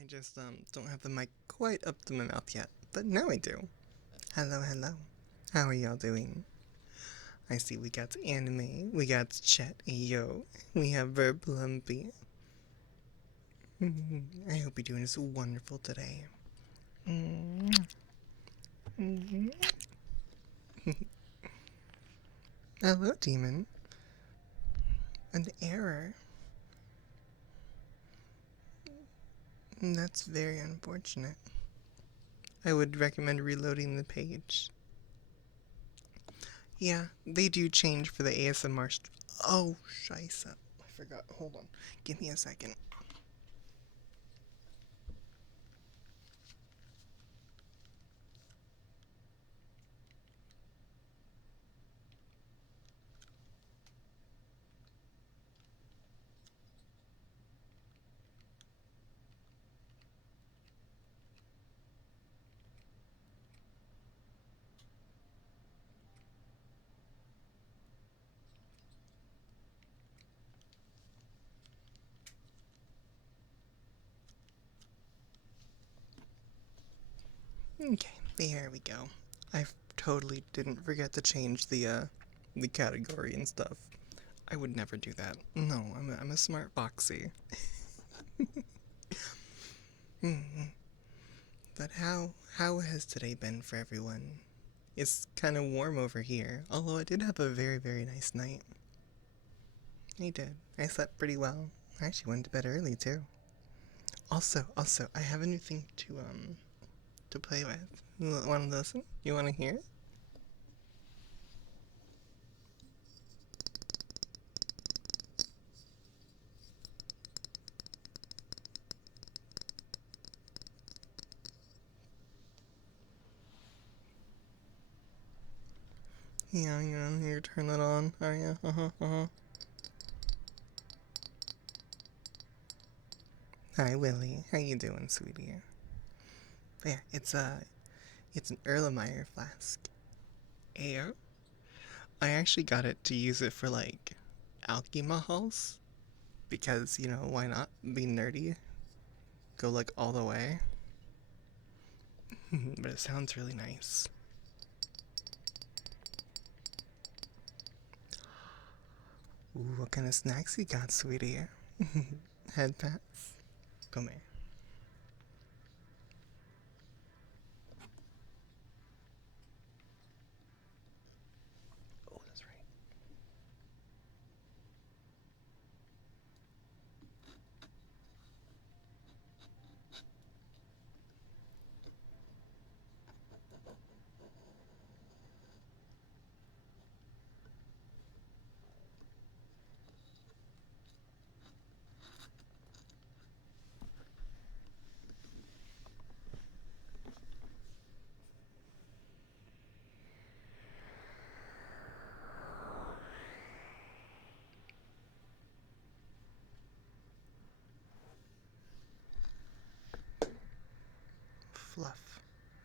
I just don't have the mic quite up to my mouth yet, but now I do. Hello, hello. How are y'all doing? I see we got anime, we got chat, yo, we have verb lumpy. I hope you're doing so wonderful today. Hello, demon. An error. That's very unfortunate. I would recommend reloading the page. Yeah, they do change for the ASMR. Oh, scheisse. I forgot. Hold on. Give me a second. Okay, there we go. I totally didn't forget to change the category and stuff. I would never do that. No, I'm a smart Foxxy. But how has today been for everyone? It's kind of warm over here, although I did have a very nice night. I did. I slept pretty well. I actually went to bed early too. Also, I have a new thing to play with. Want to listen? You want to hear it? Yeah, you turn that on. Oh yeah, uh-huh. Hi Willie, how you doing, sweetie? But yeah, it's an Erlenmeyer flask. Air. I actually got it to use it for like alcohols because why not be nerdy? Go like all the way. But it sounds really nice. Ooh, what kind of snacks you got, sweetie? Head pats. Come here. Oh, that's right. Fluff.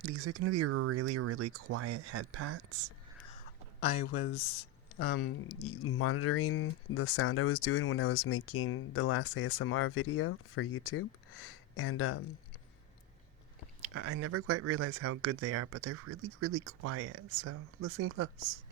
These are gonna be really quiet head pats. I was monitoring the sound I was doing when I was making the last ASMR video for YouTube, and I never quite realized how good they are, but they're really quiet, so listen close.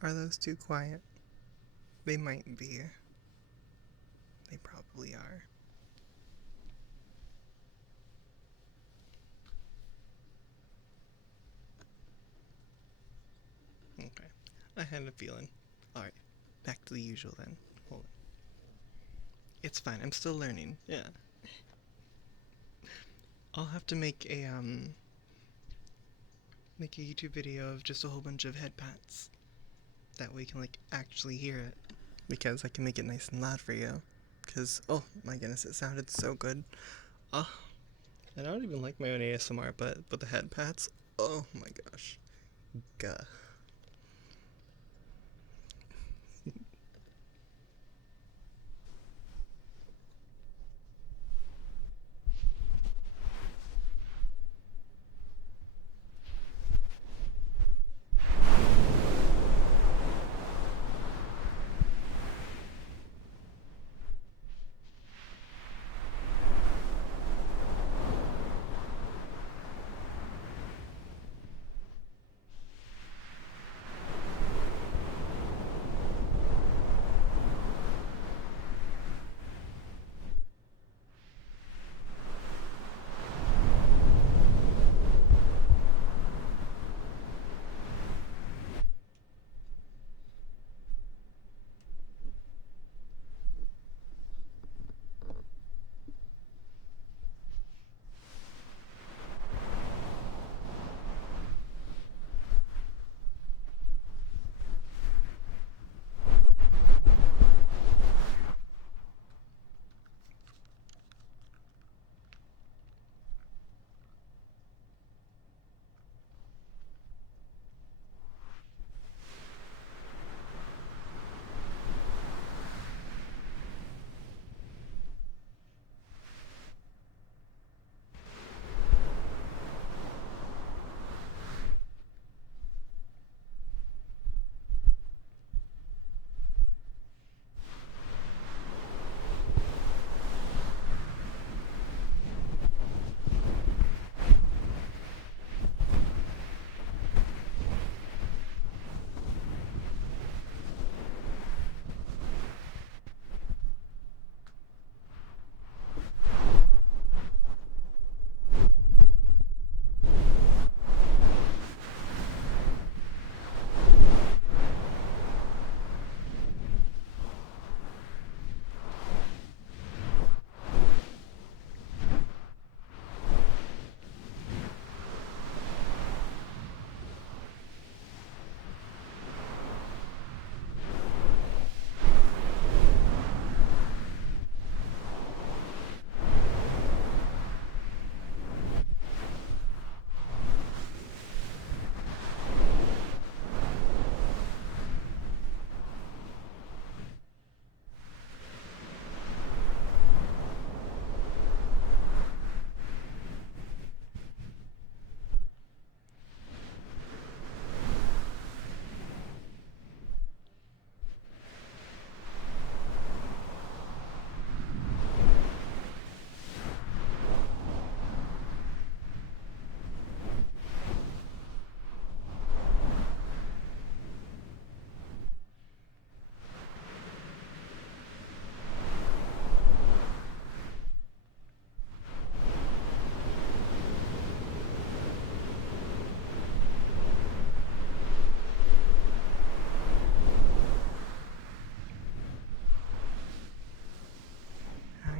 Are those too quiet? They might be. They probably are. Okay. I had a feeling. Alright. Back to the usual then. Hold on. It's fine. I'm still learning. Yeah. I'll have to make a YouTube video of just a whole bunch of head pats. That way you can like actually hear it. Because I can make it nice and loud for you. Because, oh my goodness, it sounded so good. Oh, and I don't even like my own ASMR, but with the head pats, oh my gosh. Gah.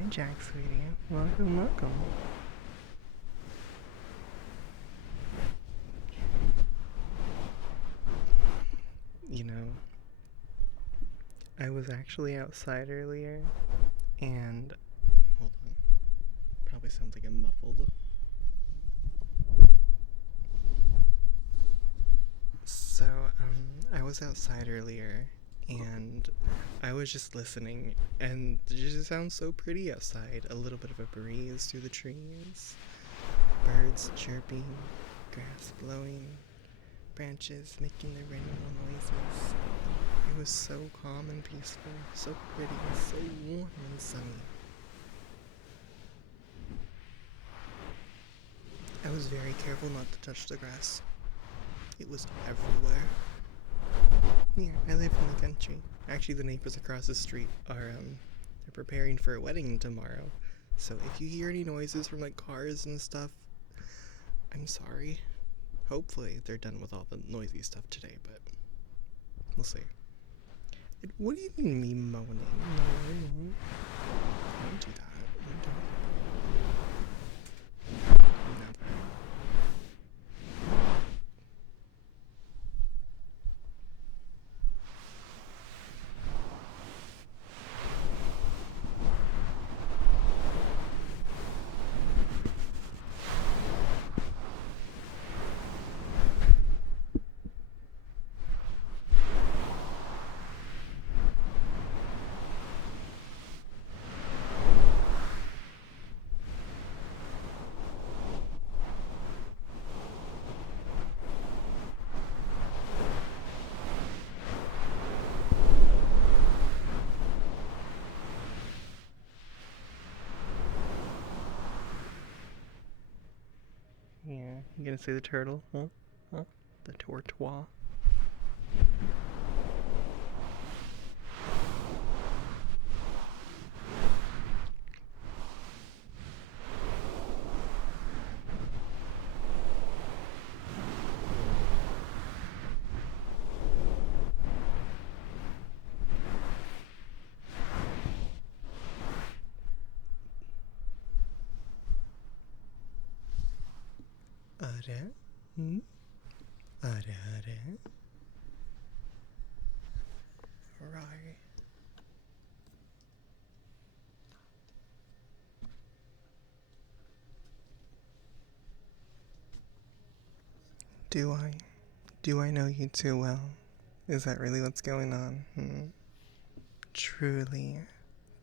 Jack, sweetie. Welcome, welcome. You know, I was actually outside earlier, and hold on. Probably sounds like I'm muffled. So, I was outside earlier, and I was just listening, and it just sounds so pretty outside. A little bit of a breeze through the trees, birds chirping, grass blowing, branches making their rainbow noises. It was so calm and peaceful, so pretty, so warm and sunny. I was very careful not to touch the grass. It was everywhere. Yeah, I live in the country. Actually, the neighbors across the street are, they're preparing for a wedding tomorrow. So if you hear any noises from, like, cars and stuff, I'm sorry. Hopefully they're done with all the noisy stuff today, but we'll see. What do you mean me moaning? No, don't do that. You gonna say the turtle? Huh? Huh? The tortoise? Are? Hmm? Are? Right. Do I? Do I know you too well? Is that really what's going on? Hmm? Truly,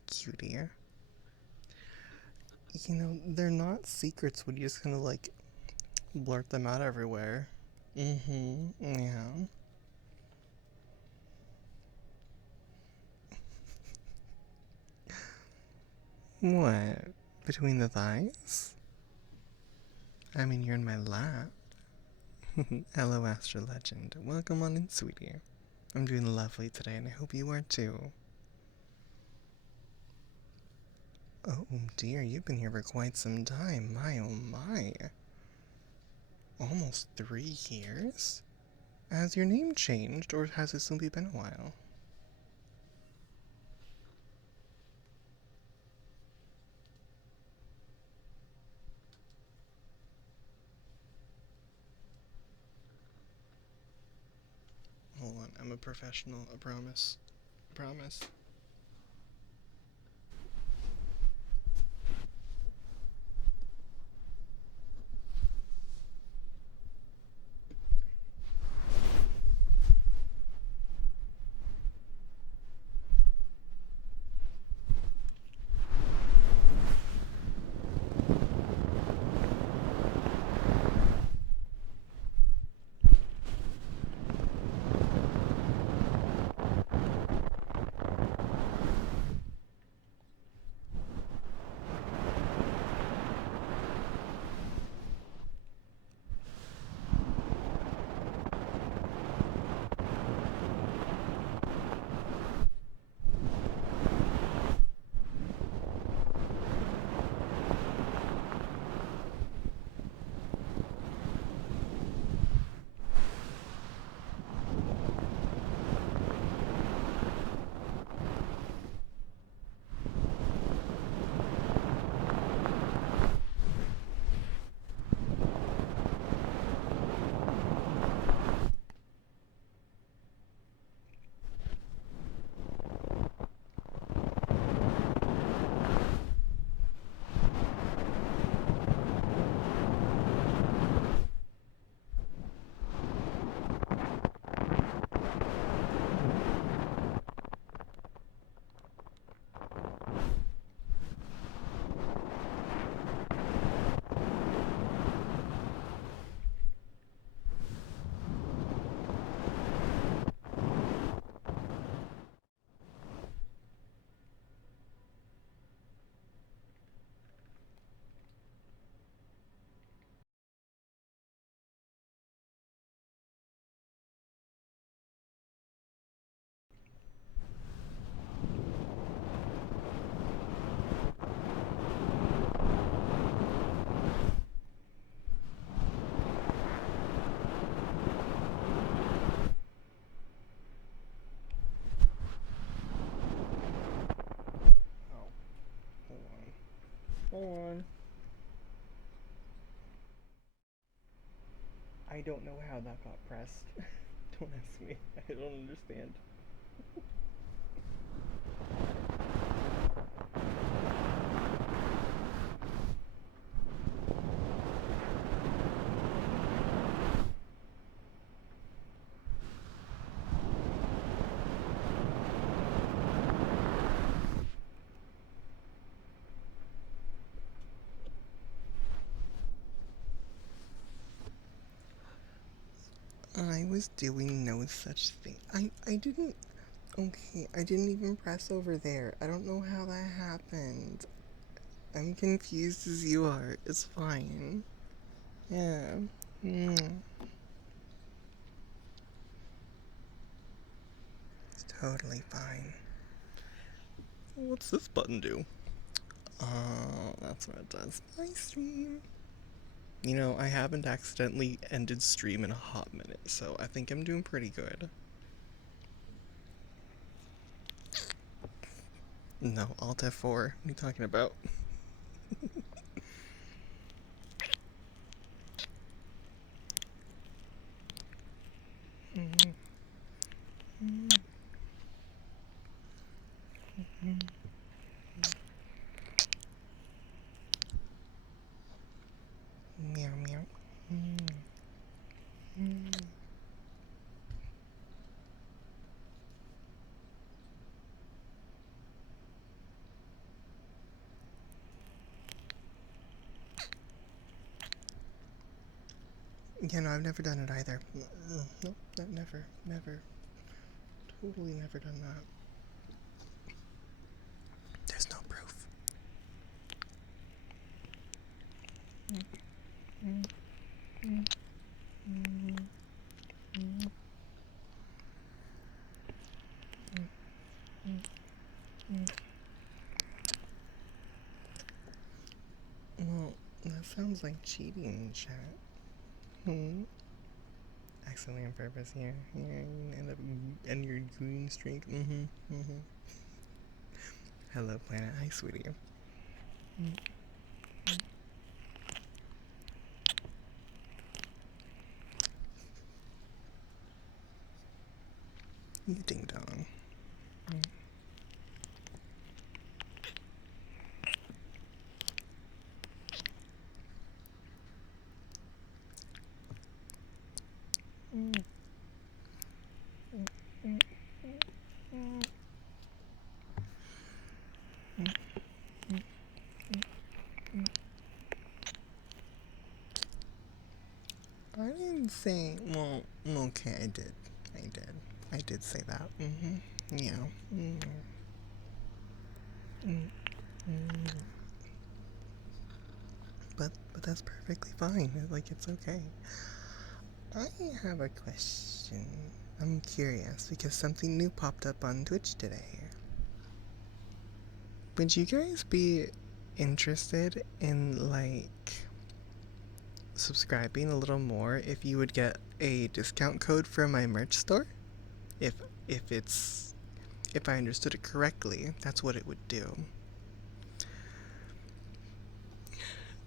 cutie. You know, they're not secrets when you just kind of like blurt them out everywhere. Mm-hmm. Yeah. What? Between the thighs? I mean, you're in my lap. Hello, Astro Legend. Welcome on in, sweetie. I'm doing lovely today, and I hope you are too. Oh dear, you've been here for quite some time. My oh my. Almost 3 years? Has your name changed, or has it simply been a while? Hold on, I'm a professional, I promise. I promise. Oh, hold on. Hold on. I don't know how that got pressed. Don't ask me. I don't understand. I was doing no such thing. I didn't. Okay, I didn't even press over there. I don't know how that happened. I'm confused as you are. It's fine. Yeah. Mm. It's totally fine. What's this button do? Oh, that's what it does. My stream. You know, I haven't accidentally ended stream in a hot minute, so I think I'm doing pretty good. No, Alt F4. What are you talking about? Meow meow. Yeah, no, I've never done it either. Nope, never. Totally never done that. There's no proof. Well, that sounds like cheating, chat. Accidentally on purpose, yeah. You end up end your green streak. Hello, planet. Hi, sweetie. You ding dong. I didn't say. Well, okay, I did. I did say that. Yeah. But that's perfectly fine. Like, it's okay. I have a question. I'm curious because something new popped up on Twitch today. Would you guys be interested in, like, subscribing a little more if you would get a discount code for my merch store? If it's if I understood it correctly, that's what it would do.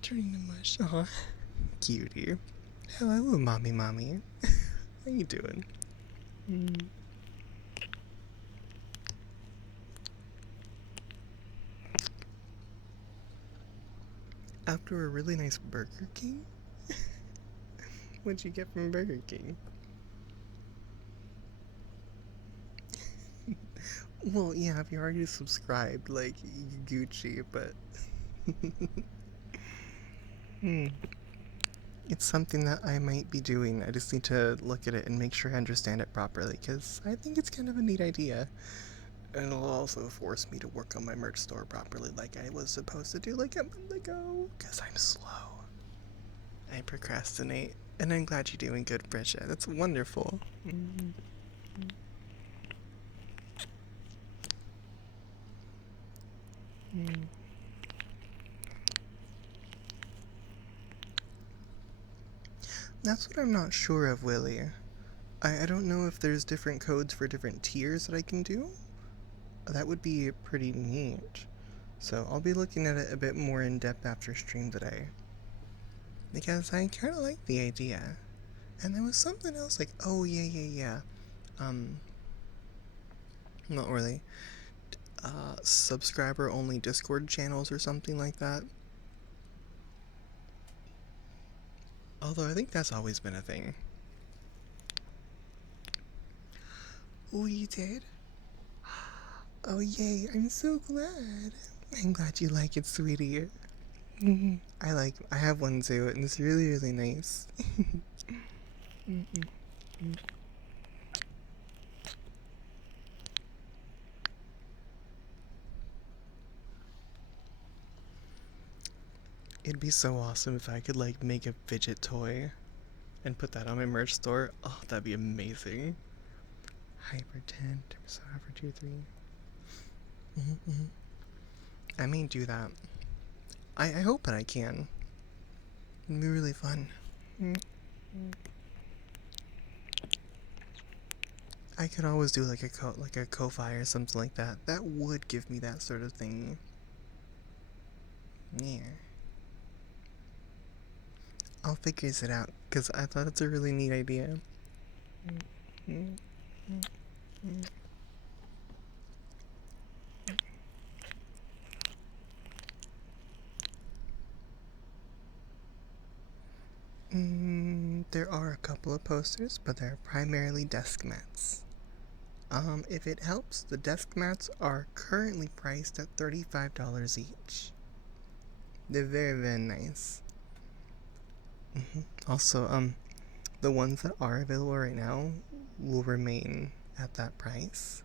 Turning to mush. Aw, cutie. Hello, mommy. How you doing? After a really nice Burger King? What'd you get from Burger King? Well, yeah, if you already subscribed, like, Gucci, but... It's something that I might be doing. I just need to look at it and make sure I understand it properly, because I think it's kind of a neat idea. And it'll also force me to work on my merch store properly like I was supposed to do like a month ago, because I'm slow. I procrastinate, and I'm glad you're doing good, Brisha. That's wonderful. That's what I'm not sure of, Willie. I don't know if there's different codes for different tiers that I can do. That would be pretty neat. So I'll be looking at it a bit more in depth after stream today. Because I kind of like the idea. And there was something else like, oh yeah. Not really. Subscriber only Discord channels or something like that. Although I think that's always been a thing. Oh, you did? Oh, yay, I'm so glad. I'm glad you like it, sweetie. I have one too, and it's really, really nice. It'd be so awesome if I could, like, make a fidget toy. and put that on my merch store. Oh, that'd be amazing. Hyper 10, for 2, 3. I may do that. I hope that I can. It'd be really fun. I could always do like a Ko-Fi or something like that. That would give me that sort of thing. Yeah. I'll figure it out, because I thought it's a really neat idea. There are a couple of posters, but they're primarily desk mats. If it helps, the desk mats are currently priced at $35 each. They're very, very nice. Also, the ones that are available right now will remain at that price.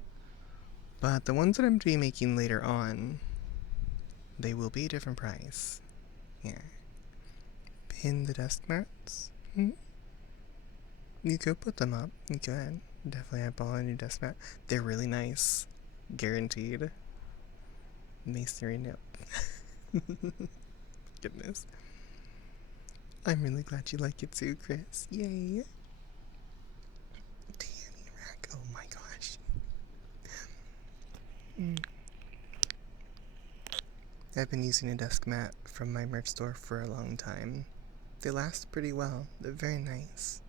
But the ones that I'm to be making later on, they will be a different price. Yeah. Pin the desk mats. You could put them up. You could. Definitely have a new desk mat. They're really nice. Guaranteed. Masonry nip. Goodness. I'm really glad you like it too, Chris. Yay. Tanning rack. Oh my gosh. I've been using a desk mat from my merch store for a long time. They last pretty well. They're very nice.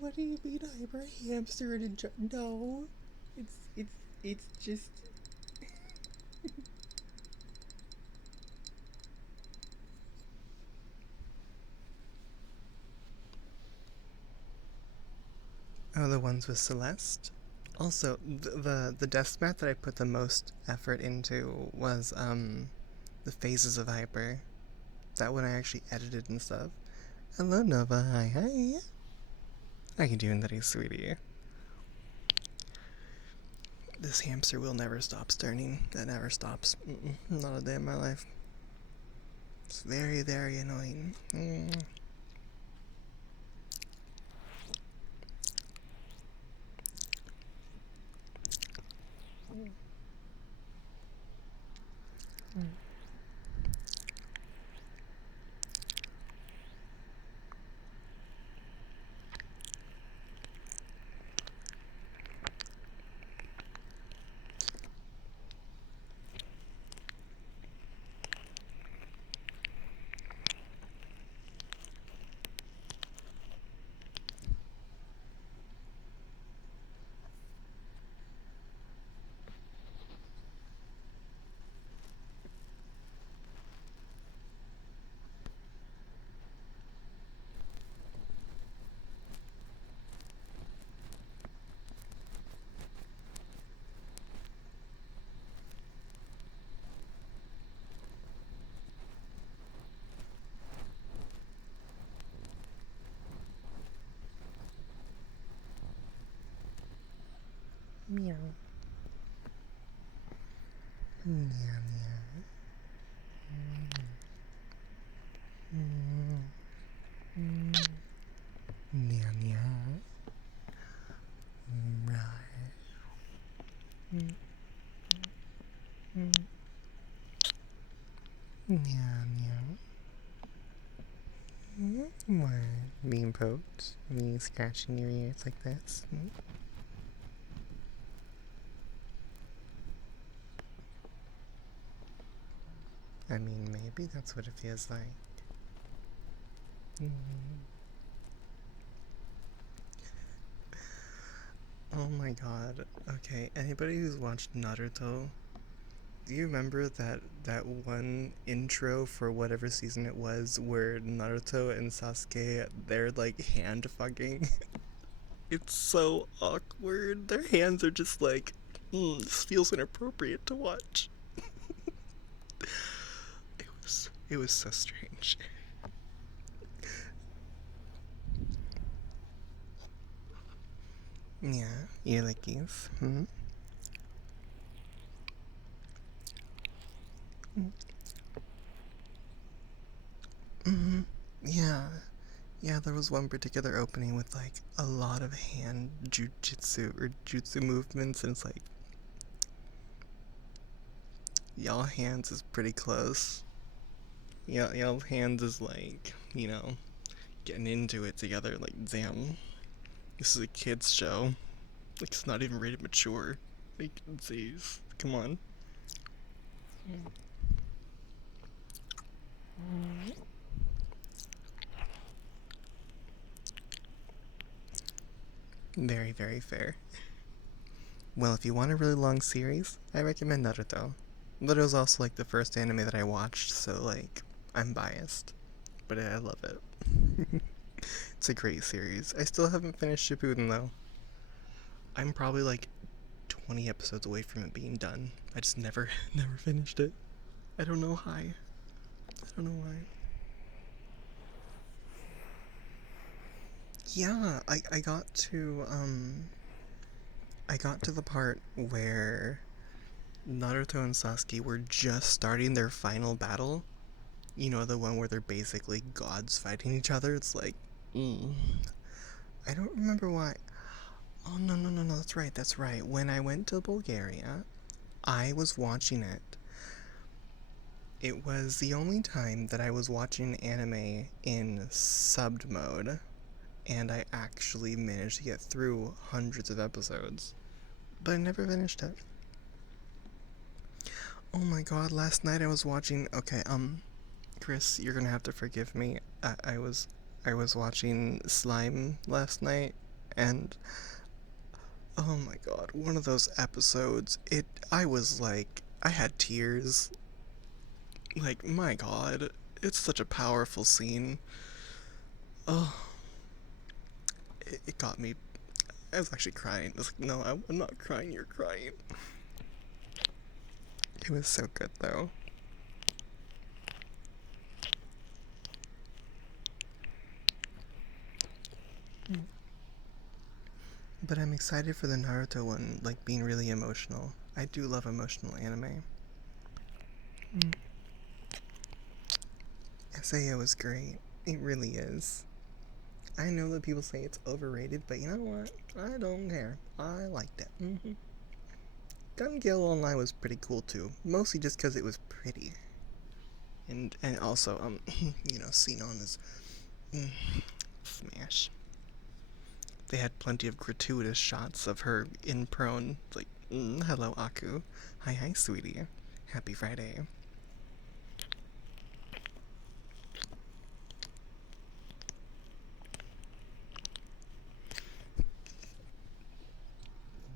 What do you mean I'm a hamster in a no. It's just... Oh, the ones with Celeste? Also, the desk mat that I put the most effort into was, the phases of Hyper. That one I actually edited and stuff. Hello, Nova. Hi. How you doing today, sweetie? This hamster will never stop turning. That never stops. Not a day in my life. It's very, very annoying. Meow. Meow, meow. Meow, meow. Right. Meow, meow. What? Being poked? Me scratching your ears like this? I mean, maybe that's what it feels like. Mm. Oh my god. Okay, anybody who's watched Naruto, do you remember that one intro for whatever season it was where Naruto and Sasuke they're like hand fucking? It's so awkward. Their hands are just like, this feels inappropriate to watch. It was so strange. Yeah, you like these? Hmm? Mm-hmm. Yeah. Yeah, there was one particular opening with like a lot of hand jujitsu or jutsu movements, and it's like, y'all hands is pretty close. Yeah, y'all hands is like, getting into it together. Like, damn, this is a kids show. Like, it's not even rated mature. Like, jeez, come on. Very, very fair. Well, if you want a really long series, I recommend Naruto. Naruto's also like the first anime that I watched, so like, I'm biased, but I love it. It's a great series. I still haven't finished Shippuden though. I'm probably like 20 episodes away from it being done. I just never, never finished it. I don't know why. I don't know why. Yeah, I got to the part where Naruto and Sasuke were just starting their final battle. You know, the one where they're basically gods fighting each other. It's like, mm, I don't remember why. Oh, no, no, no, no, that's right, that's right. When I went to Bulgaria, I was watching it. It was the only time that I was watching anime in subbed mode, and I actually managed to get through hundreds of episodes. But I never finished it. Oh my god, last night I was watching. Okay, Chris, you're gonna have to forgive me. I was watching Slime last night, and oh my god, one of those episodes. I was like, I had tears. Like, my god, it's such a powerful scene. Oh, it got me. I was actually crying. I was like, no, I'm not crying. You're crying. It was so good though. But I'm excited for the Naruto one, like being really emotional. I do love emotional anime. Mm. SAO is great. It really is. I know that people say it's overrated, but you know what? I don't care. I liked it. Gun Gale Online was pretty cool too, mostly just because it was pretty, and also Sinon is mm, smash. They had plenty of gratuitous shots of her in prone, like, hello, Aku. Hi, hi, sweetie. Happy Friday.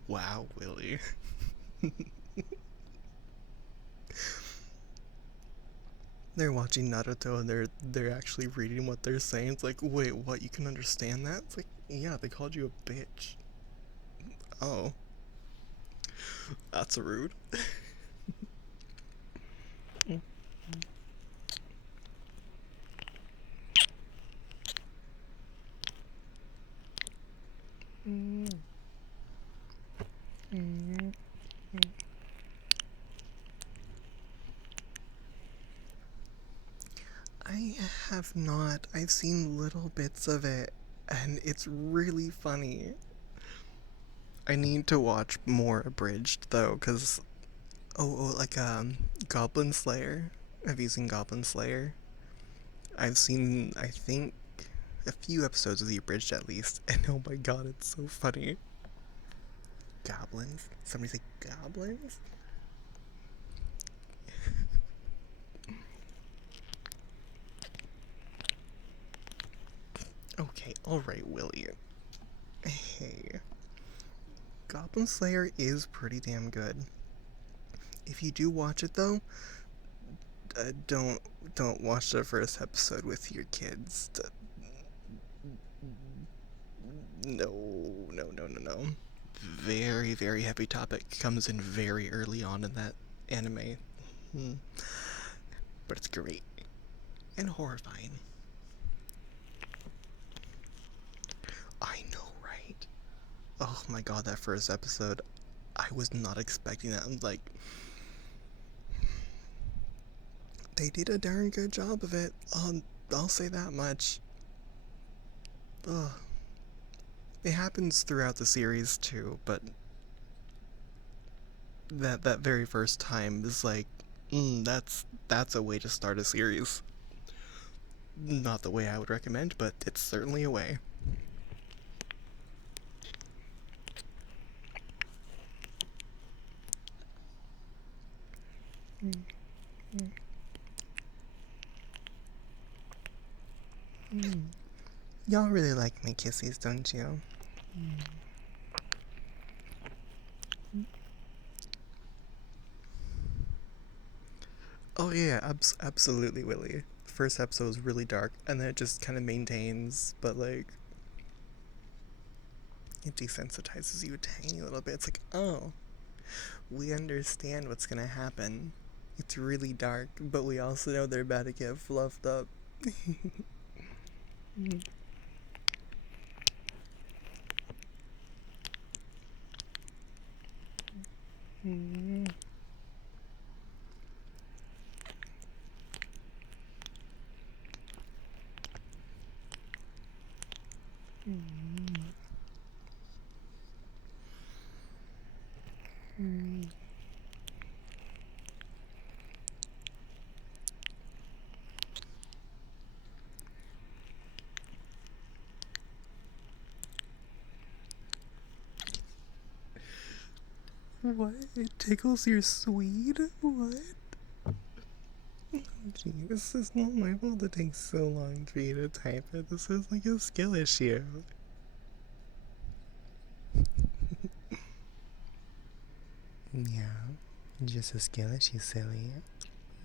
Wow, Willie. They're watching Naruto and they're actually reading what they're saying. It's like, wait, what? You can understand that? It's like, yeah, they called you a bitch. Oh, that's rude. Mm, mm, mm. I have not. I've seen little bits of it, and it's really funny. I need to watch more abridged though, cause like Goblin Slayer. Have you seen Goblin Slayer? I've seen I think a few episodes of the abridged at least, and oh my god, it's so funny. Goblins? Somebody say goblins? Okay, alright, Willie. Hey. Goblin Slayer is pretty damn good. If you do watch it though, don't watch the first episode with your kids. No, no, no, no, no. Very, very heavy topic comes in very early on in that anime. Hmm. But it's great and horrifying. I know, right? Oh my god, that first episode, I was not expecting that. I'm like, they did a darn good job of it. I'll say that much. Ugh. It happens throughout the series too, but that very first time is like, that's a way to start a series. Not the way I would recommend, but it's certainly a way. Mm, mm, mm. Y'all really like my kissies, don't you? Mm. Oh yeah, absolutely, Willie. The first episode was really dark, and then it just kind of maintains, but like it desensitizes you a tiny little bit. It's like, oh, we understand what's gonna happen. It's really dark, but we also know they're about to get fluffed up. Mm. Mm. Mm. Mm. What? It tickles your Swede? What? Gee, this is not my fault it takes so long for you to type it. This is like a skill issue. Yeah, just a skill issue, silly.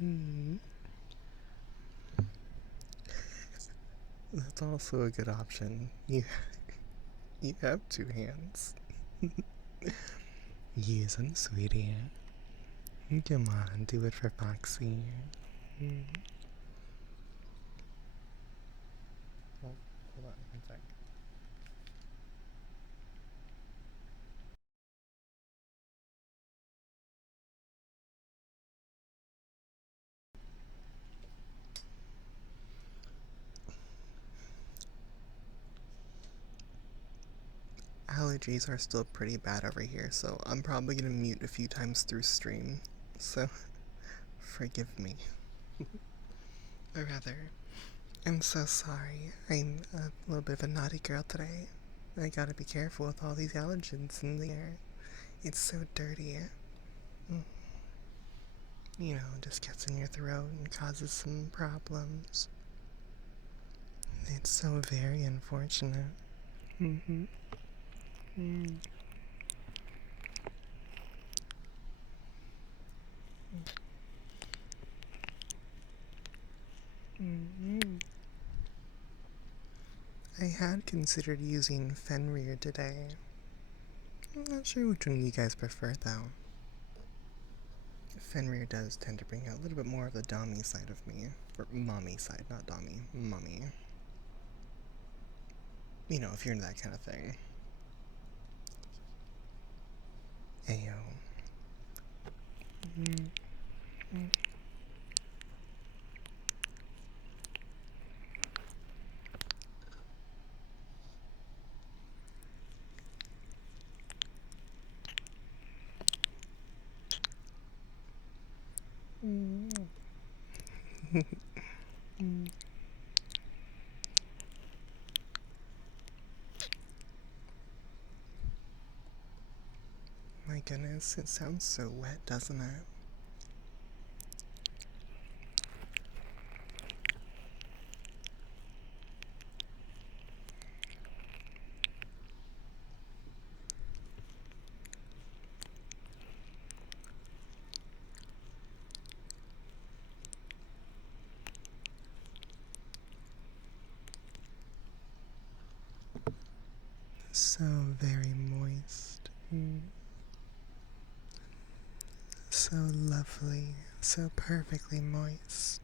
Mm. That's also a good option. You have two hands. Use them, sweetie. Come on, do it for Foxxy. Mm. Oh, hold on one sec. Allergies are still pretty bad over here, so I'm probably gonna mute a few times through stream. So, forgive me. Or rather, I'm so sorry. I'm a little bit of a naughty girl today. I gotta be careful with all these allergens in the air. It's so dirty. Mm. You know, just gets in your throat and causes some problems. It's so very unfortunate. Mm-hmm. Mm. Mm-hmm. I had considered using Fenrir today. I'm not sure which one you guys prefer, though. Fenrir does tend to bring out a little bit more of the dommy side of me. Or mommy side, not dommy. Mommy. You know, if you're into that kind of thing. Ayo. Mm, mm, mm. Mm. My goodness, it sounds so wet, doesn't it? So very moist. So lovely. So perfectly moist.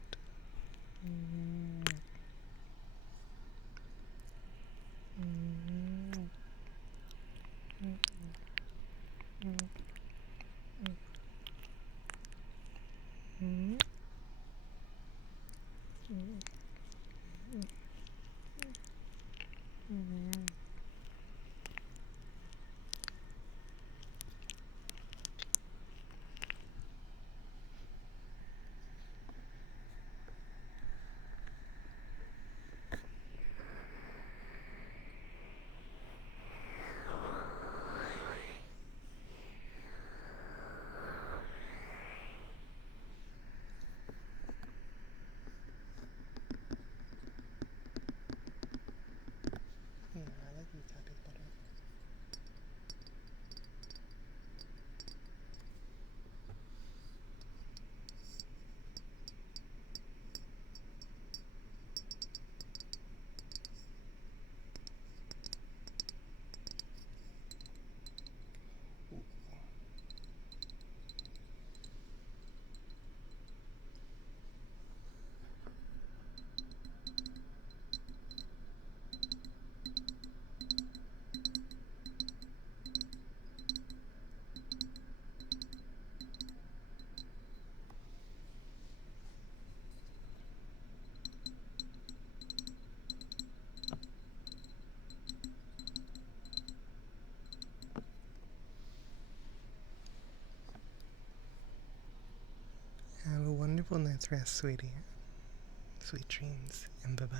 Yeah, I like these tappies better. Have a wonderful night's rest, sweetie. Sweet dreams, and bye-bye.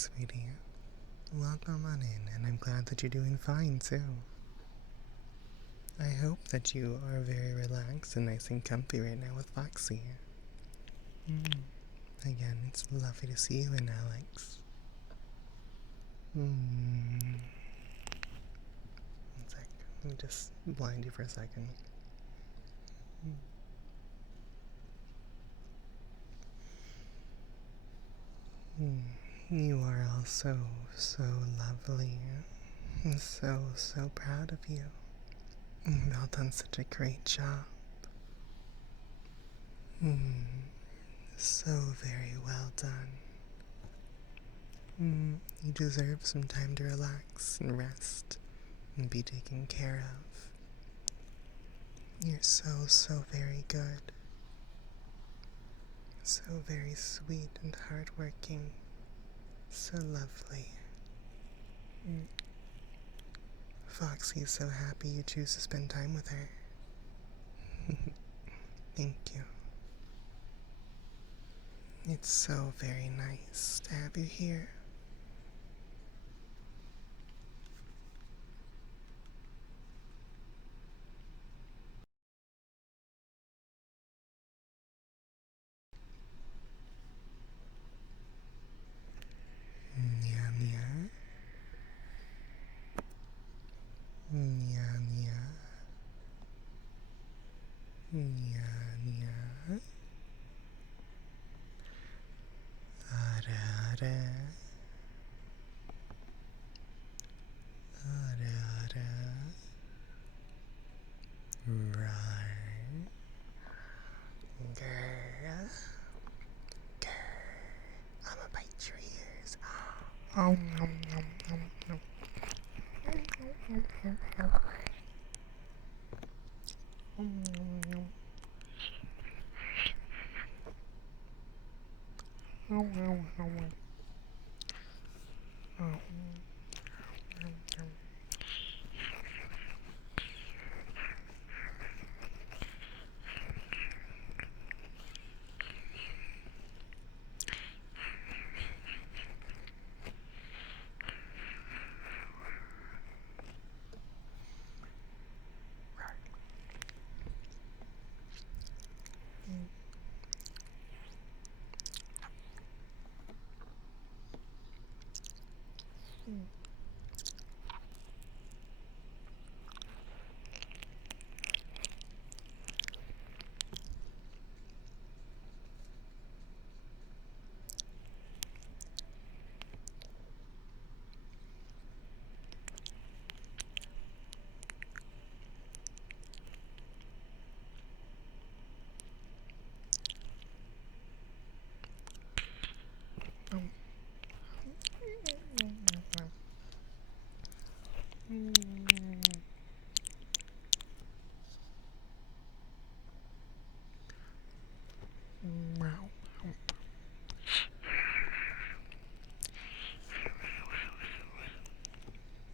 sweetie. Welcome on in, and I'm glad that you're doing fine, too. I hope that you are very relaxed and nice and comfy right now with Foxxy. Again, it's lovely to see you in Alex. One sec. Let me just blind you for a second. You are all so, so lovely. I'm so, so proud of you. You've all done such a great job. So very well done. You deserve some time to relax and rest and be taken care of. You're so, so very good. So very sweet and hardworking. So lovely. Foxy's so happy you choose to spend time with her. Thank you. It's so very nice to have you here. Nya nya. Nya nya. Nya nya. Ara ara. Ara ara. Rar. Grr. Grr. I'ma bite your ears. Oh, nom, nom, nom, nom.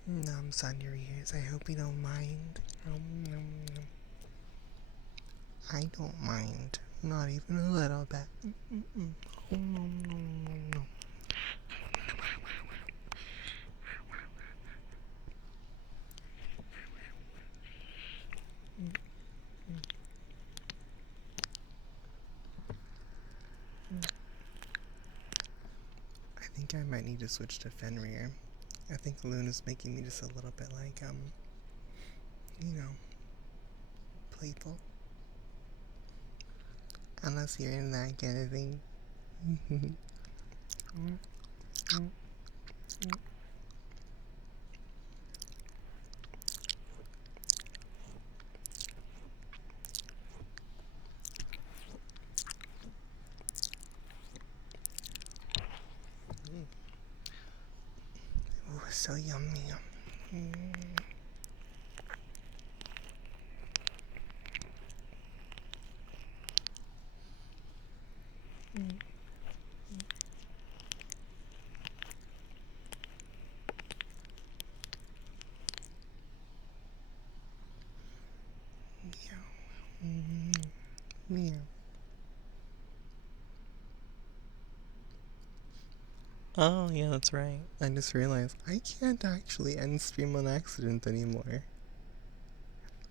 Numbs on your ears. I hope you don't mind. I don't mind. Not even a little bit. I think I might need to switch to Fenrir. I think Luna's making me just a little bit like, playful. Unless you're in that kind of thing. Oh, so yummy. Meow. Oh, yeah, that's right. I just realized I can't actually end stream on accident anymore.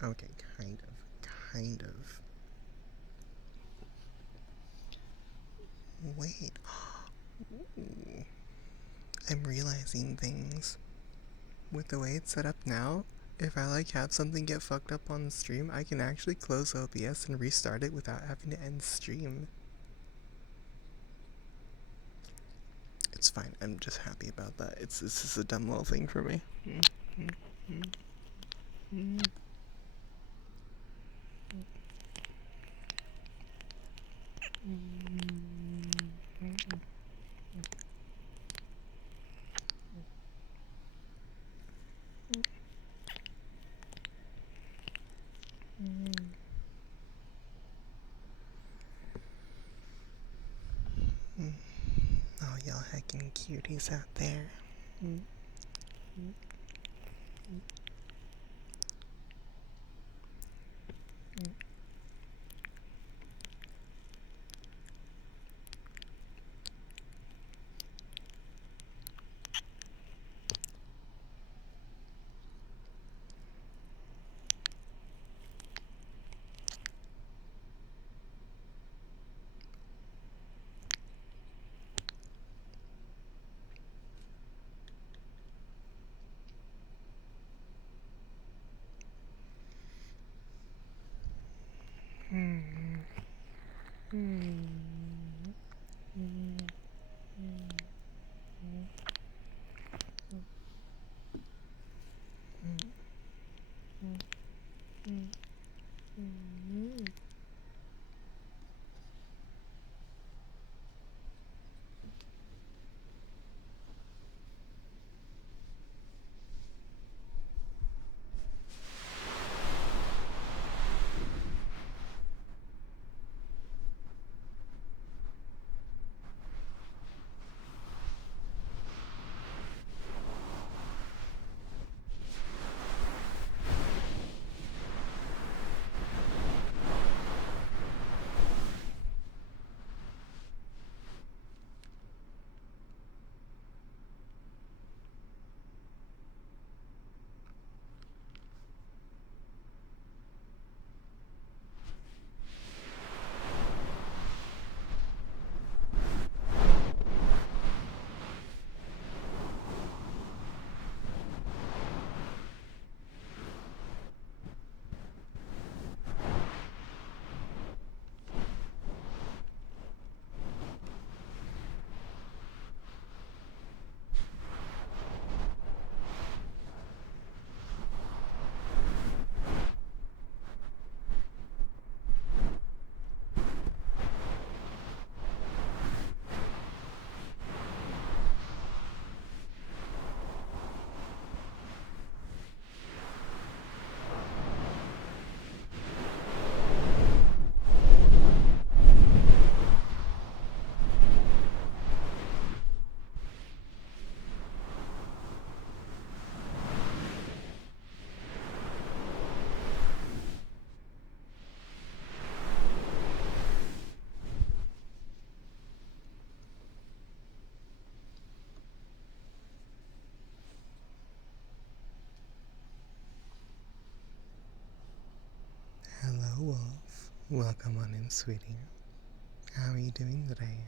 Okay, kind of. Kind of. Wait. Ooh. I'm realizing things. With the way it's set up now, if I have something get fucked up on the stream, I can actually close OBS and restart it without having to end stream. It's fine. I'm just happy about that. This is a dumb little thing for me. Oh, y'all heckin' cuties out there. Hello, Wolf. Welcome on in, sweetie. How are you doing today?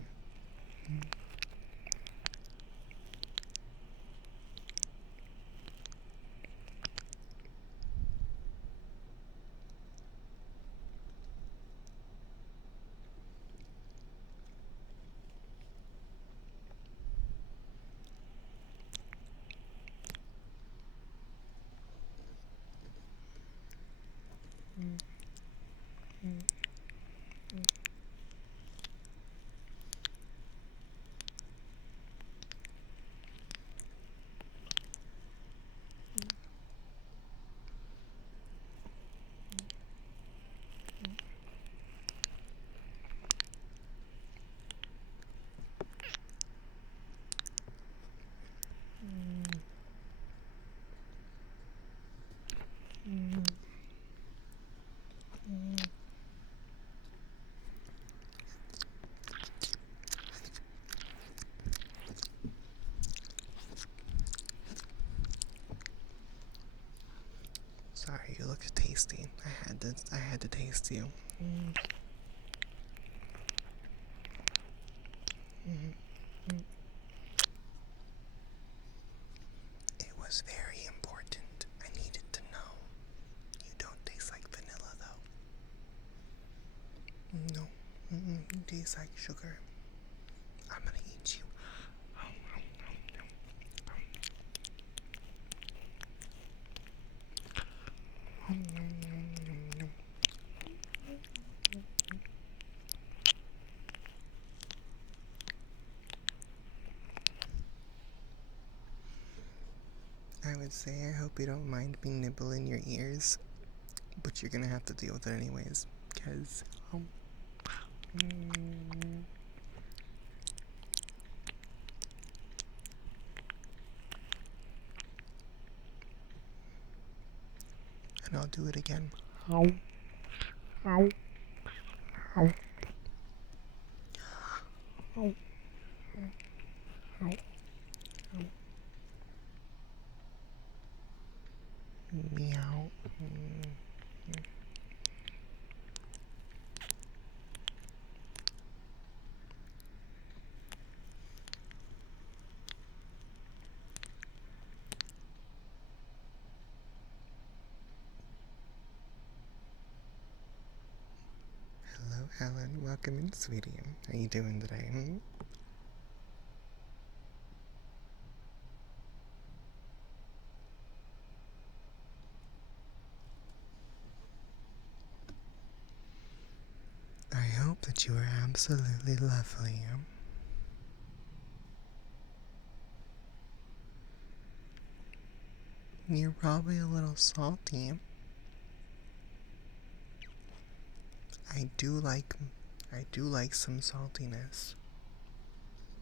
Alright, you look tasty. I had to taste you. It was very important. I needed to know. You don't taste like vanilla, though. No, you taste like sugar. I'm gonna eat you. I would say I hope you don't mind me nibbling your ears, but you're gonna have to deal with it anyways, because and I'll do it again. Ow. Ow. Ow. Ow. Ow. Ow. Meow. Hello, Helen. Welcome in, sweetie. How you doing today? I hope that you are absolutely lovely. You're probably a little salty. I do like some saltiness.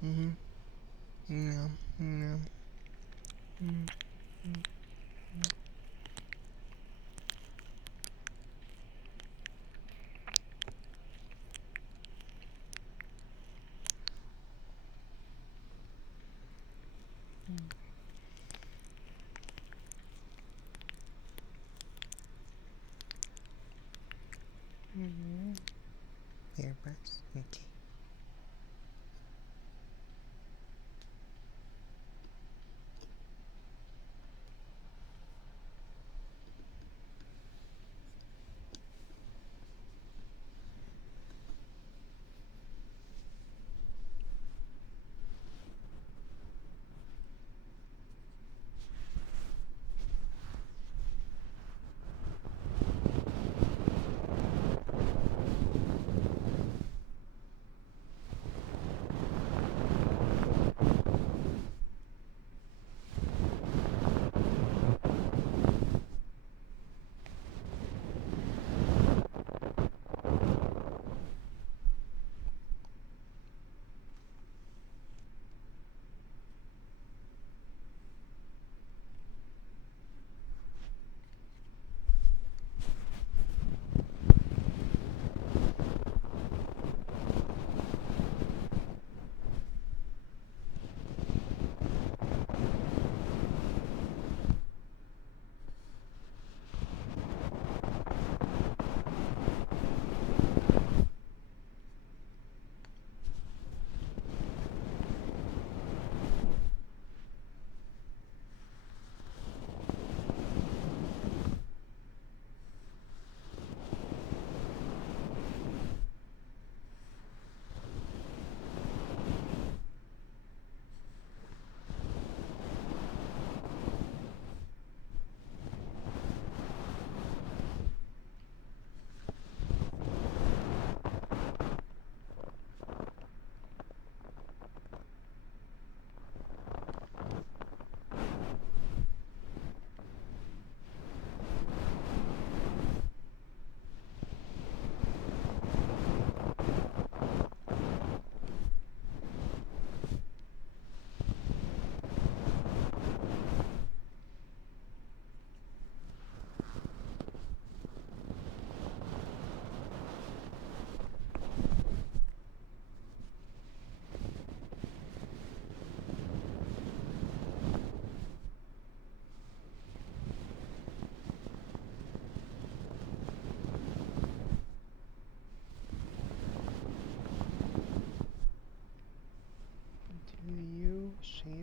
Yeah, yeah. Hairbrush, okay.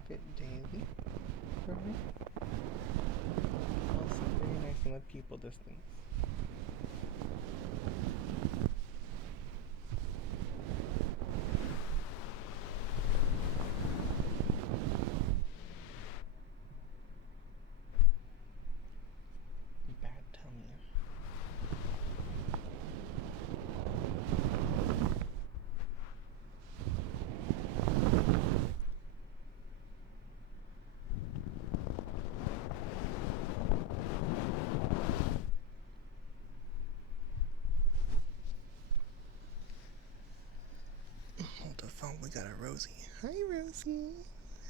keep it daily for me. Also very nice in the pupil distance. Bad tummy. Hold the phone, we got a Rosie. Hi Rosie.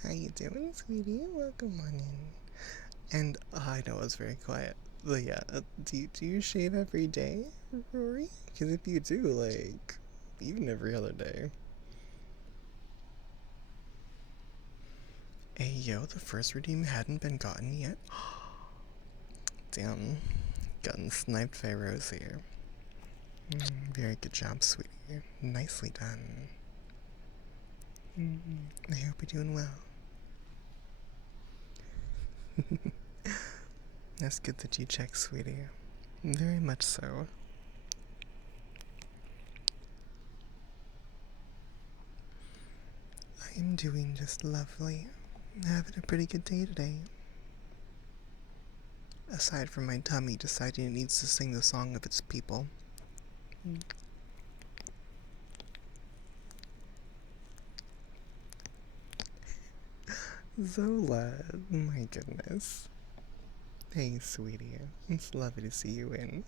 How you doing, sweetie? Welcome on in. And I know it's very quiet. But yeah, do you shave every day, Rory? Because if you do, like, even every other day. Hey yo, the first redeem hadn't been gotten yet. Damn, gotten sniped by Rosie. Very good job, sweetie. Nicely done. I hope you're doing well. That's good that you checked, sweetie. Very much so. I am doing just lovely. Having a pretty good day today. Aside from my tummy deciding it needs to sing the song of its people. Zola, my goodness. Hey, sweetie. It's lovely to see you in.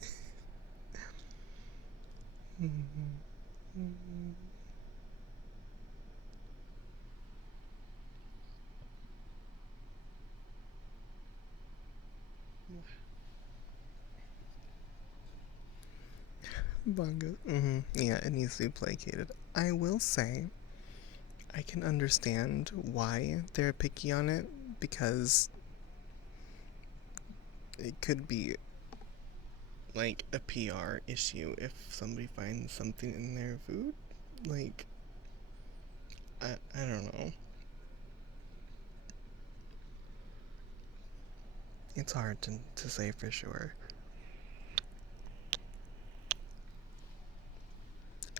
Bongo. Yeah, it needs to be placated. I will say, I can understand why they're picky on it, because it could be like a PR issue if somebody finds something in their food. Like, I don't know. It's hard to say for sure.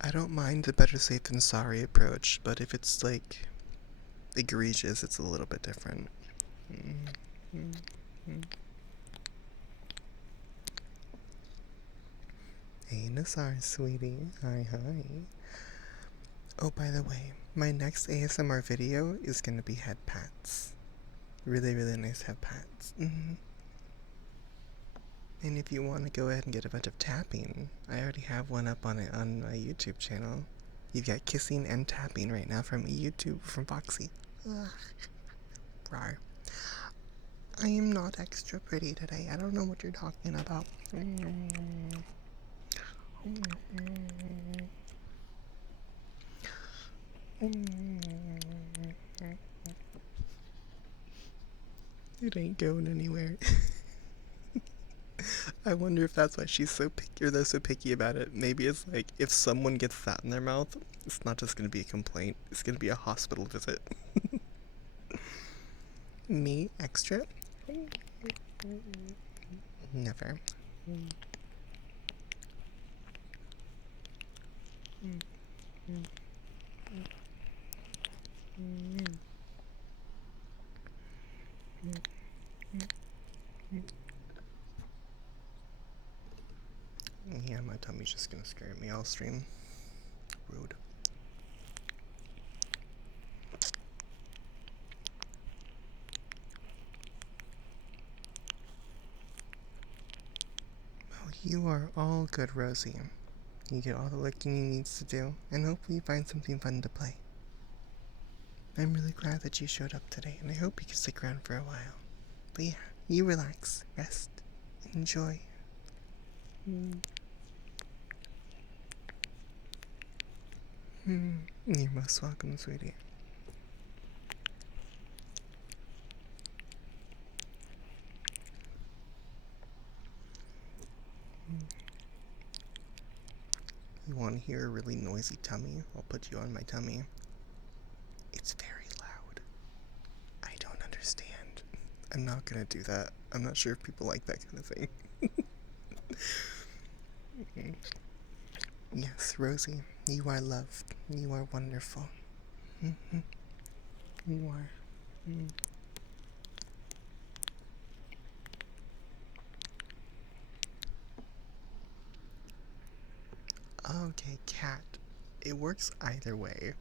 I don't mind the better safe than sorry approach, but if it's like egregious, it's a little bit different. Hey, Nassar, sweetie. Hi. Oh, by the way, my next ASMR video is gonna be head pats. Really, really nice head pats. And if you want to go ahead and get a bunch of tapping, I already have one up on it on my YouTube channel. You've got kissing and tapping right now from YouTube, from Foxxy. Rawr. I am not extra pretty today. I don't know what you're talking about. It ain't going anywhere. I wonder if that's why she's so picky, or they're so picky about it. Maybe it's like, if someone gets that in their mouth, it's not just gonna be a complaint, it's gonna be a hospital visit. Me, extra? Never. Yeah, my tummy's just gonna scare me all stream. Rude. Oh, you are all good, Rosie. You get all the licking you needs to do, and hopefully you find something fun to play. I'm really glad that you showed up today, and I hope you can stick around for a while. But yeah, you relax, rest, enjoy. You're most welcome, sweetie. You want to hear a really noisy tummy? I'll put you on my tummy. It's very loud. I'm not gonna do that. I'm not sure if people like that kind of thing. Yes, Rosie, you are loved. You are wonderful. Mm-hmm. You are. Mm. Okay, cat. It works either way.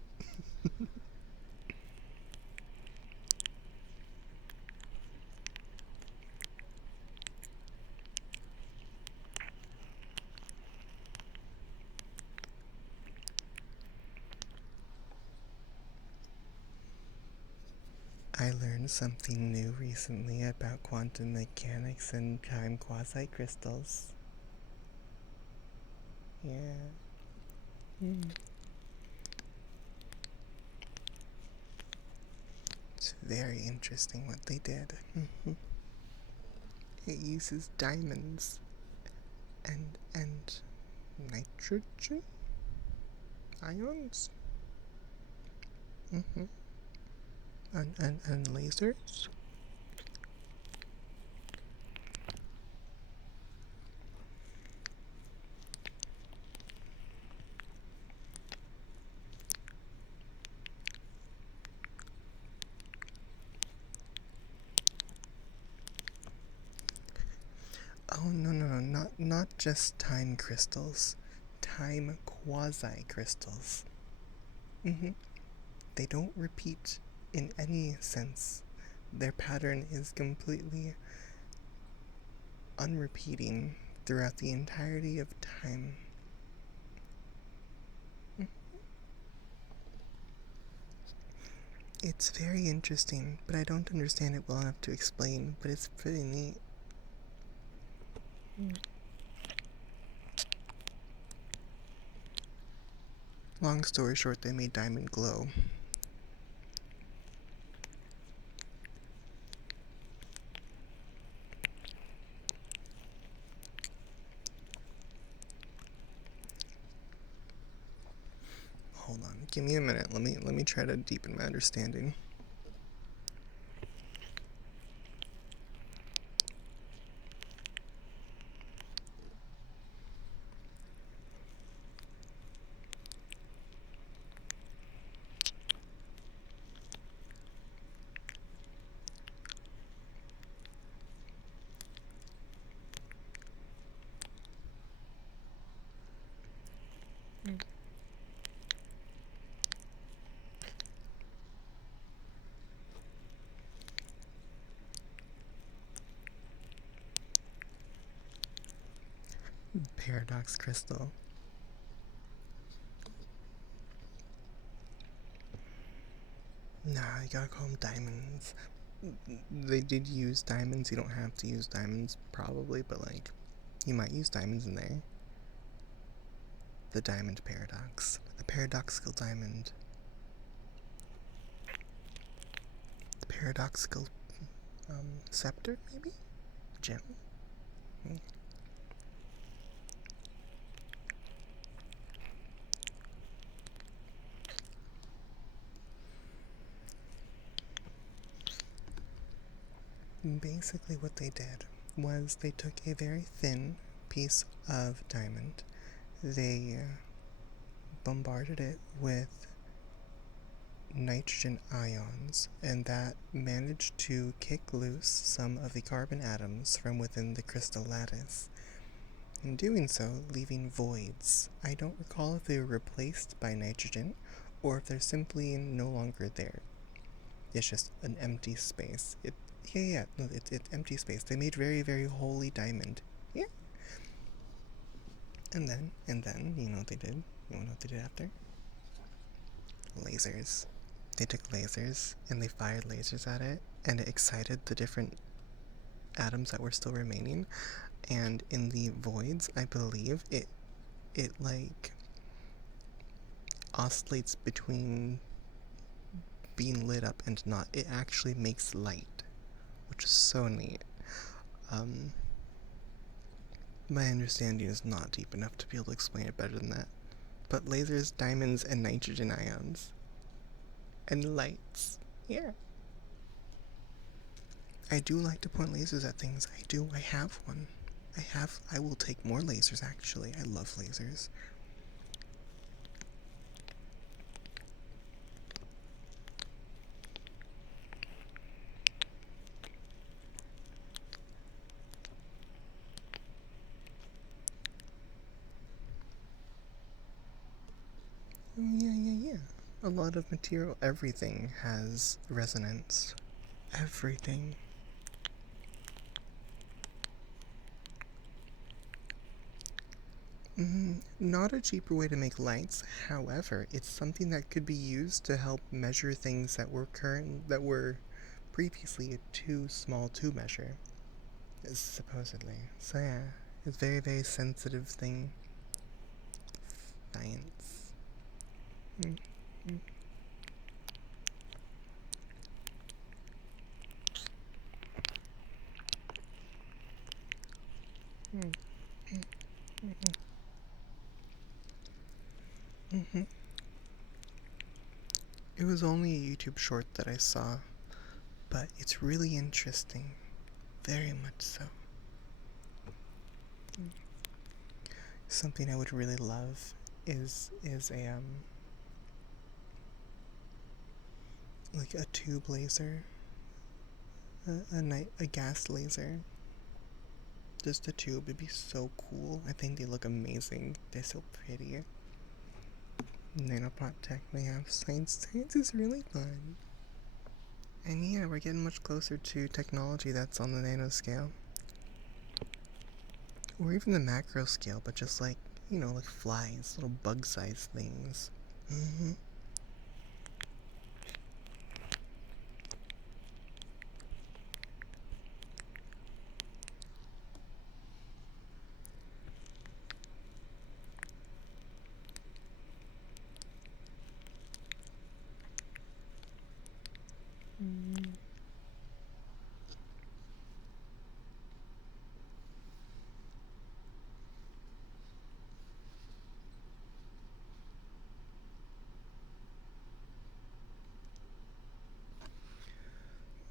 I learned something new recently about quantum mechanics and time quasi-crystals. Yeah. Mm. It's very interesting what they did. It uses diamonds and nitrogen ions. Mm-hmm. And lasers. Oh no, not just time crystals. Time quasi crystals. Mm-hmm. They don't repeat in any sense. Their pattern is completely unrepeating throughout the entirety of time. It's very interesting, but I don't understand it well enough to explain, but it's pretty neat. Long story short, they made diamond glow. Hold on, give me a minute. Let me try to deepen my understanding. Paradox crystal. Nah, you gotta call them diamonds. They did use diamonds. You don't have to use diamonds, probably, but like, you might use diamonds in there. The diamond paradox. The paradoxical diamond. The paradoxical scepter, maybe? Gem? Hmm. Basically, what they did was they took a very thin piece of diamond, they bombarded it with nitrogen ions, and that managed to kick loose some of the carbon atoms from within the crystal lattice. In doing so, leaving voids. I don't recall if they were replaced by nitrogen or if they're simply no longer there. It's just an empty space. No, it's empty space. They made very, very holy diamond. Yeah. And then, you know what they did? You know what they did after? Lasers. They took lasers and they fired lasers at it, and it excited the different atoms that were still remaining. And in the voids, I believe it like oscillates between being lit up and not. It actually makes light, which is so neat. My understanding is not deep enough to be able to explain it better than that. But lasers, diamonds, and nitrogen ions. And lights. Yeah. I do like to point lasers at things. I do. I have one. I will take more lasers, actually. I love lasers. Yeah. A lot of material, everything has resonance. Everything. Not a cheaper way to make lights. However, it's something that could be used to help measure things that were previously too small to measure, supposedly. So yeah, it's a very, very sensitive thing. Science. Mm-hmm. Mm-hmm. It was only a YouTube short that I saw, but it's really interesting. Very much so. Something I would really love is a like a tube laser, a gas laser. Just a tube. It'd be so cool. I think they look amazing. They're so pretty. Nanopot tech we have. Science is really fun. And yeah, we're getting much closer to technology that's on the nanoscale. Or even the macro scale, but just like, like flies, little bug-sized things. Mm-hmm.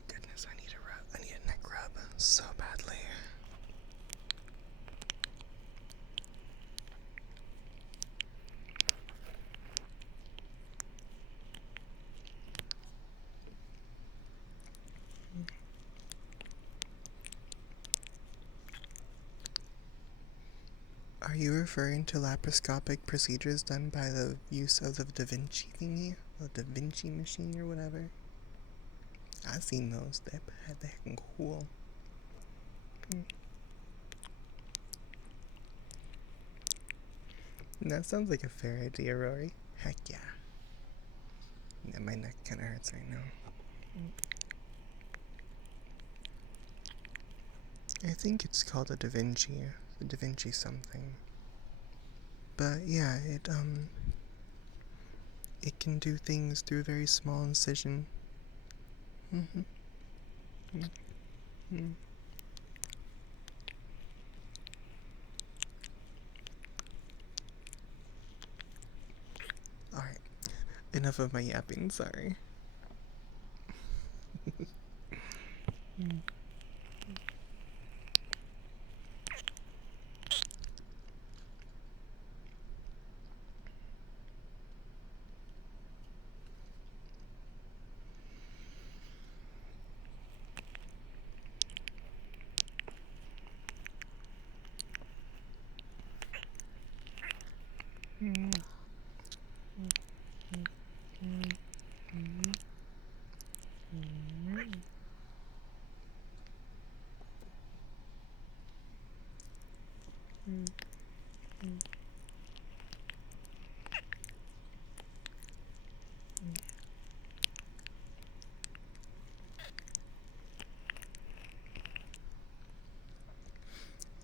Goodness, I need a rub. I need a neck rub so badly. Are you referring to laparoscopic procedures done by the use of the Da Vinci thingy? The Da Vinci machine or whatever? I've seen those. They're heckin' cool. That sounds like a fair idea, Rory. Heck yeah. Yeah, my neck kinda hurts right now. I think it's called a Da Vinci. The Da Vinci something. But yeah, it can do things through a very small incision. Mm-hmm. Mm-hmm. Alright, enough of my yapping, sorry.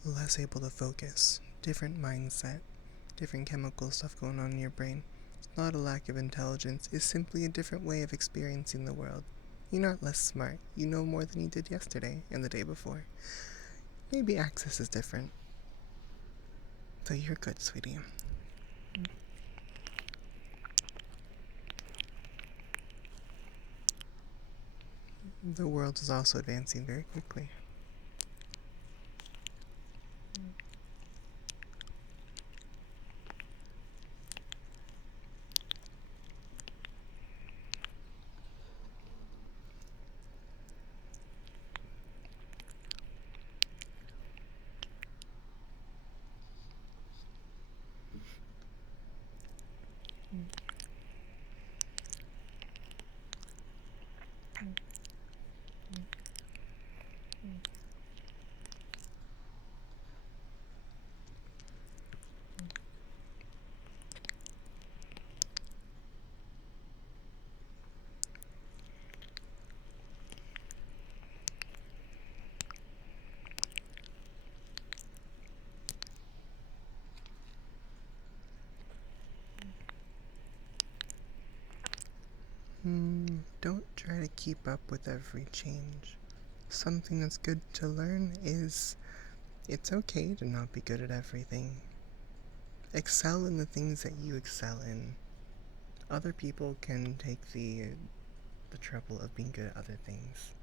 Less able to focus, different mindset, different chemical stuff going on in your brain. It's not a lack of intelligence, it's simply a different way of experiencing the world. You're not less smart, you know more than you did yesterday and the day before. Maybe access is different. So you're good, sweetie. The world is also advancing very quickly. Don't try to keep up with every change. Something that's good to learn is it's okay to not be good at everything. Excel in the things that you excel in. Other people can take the trouble of being good at other things.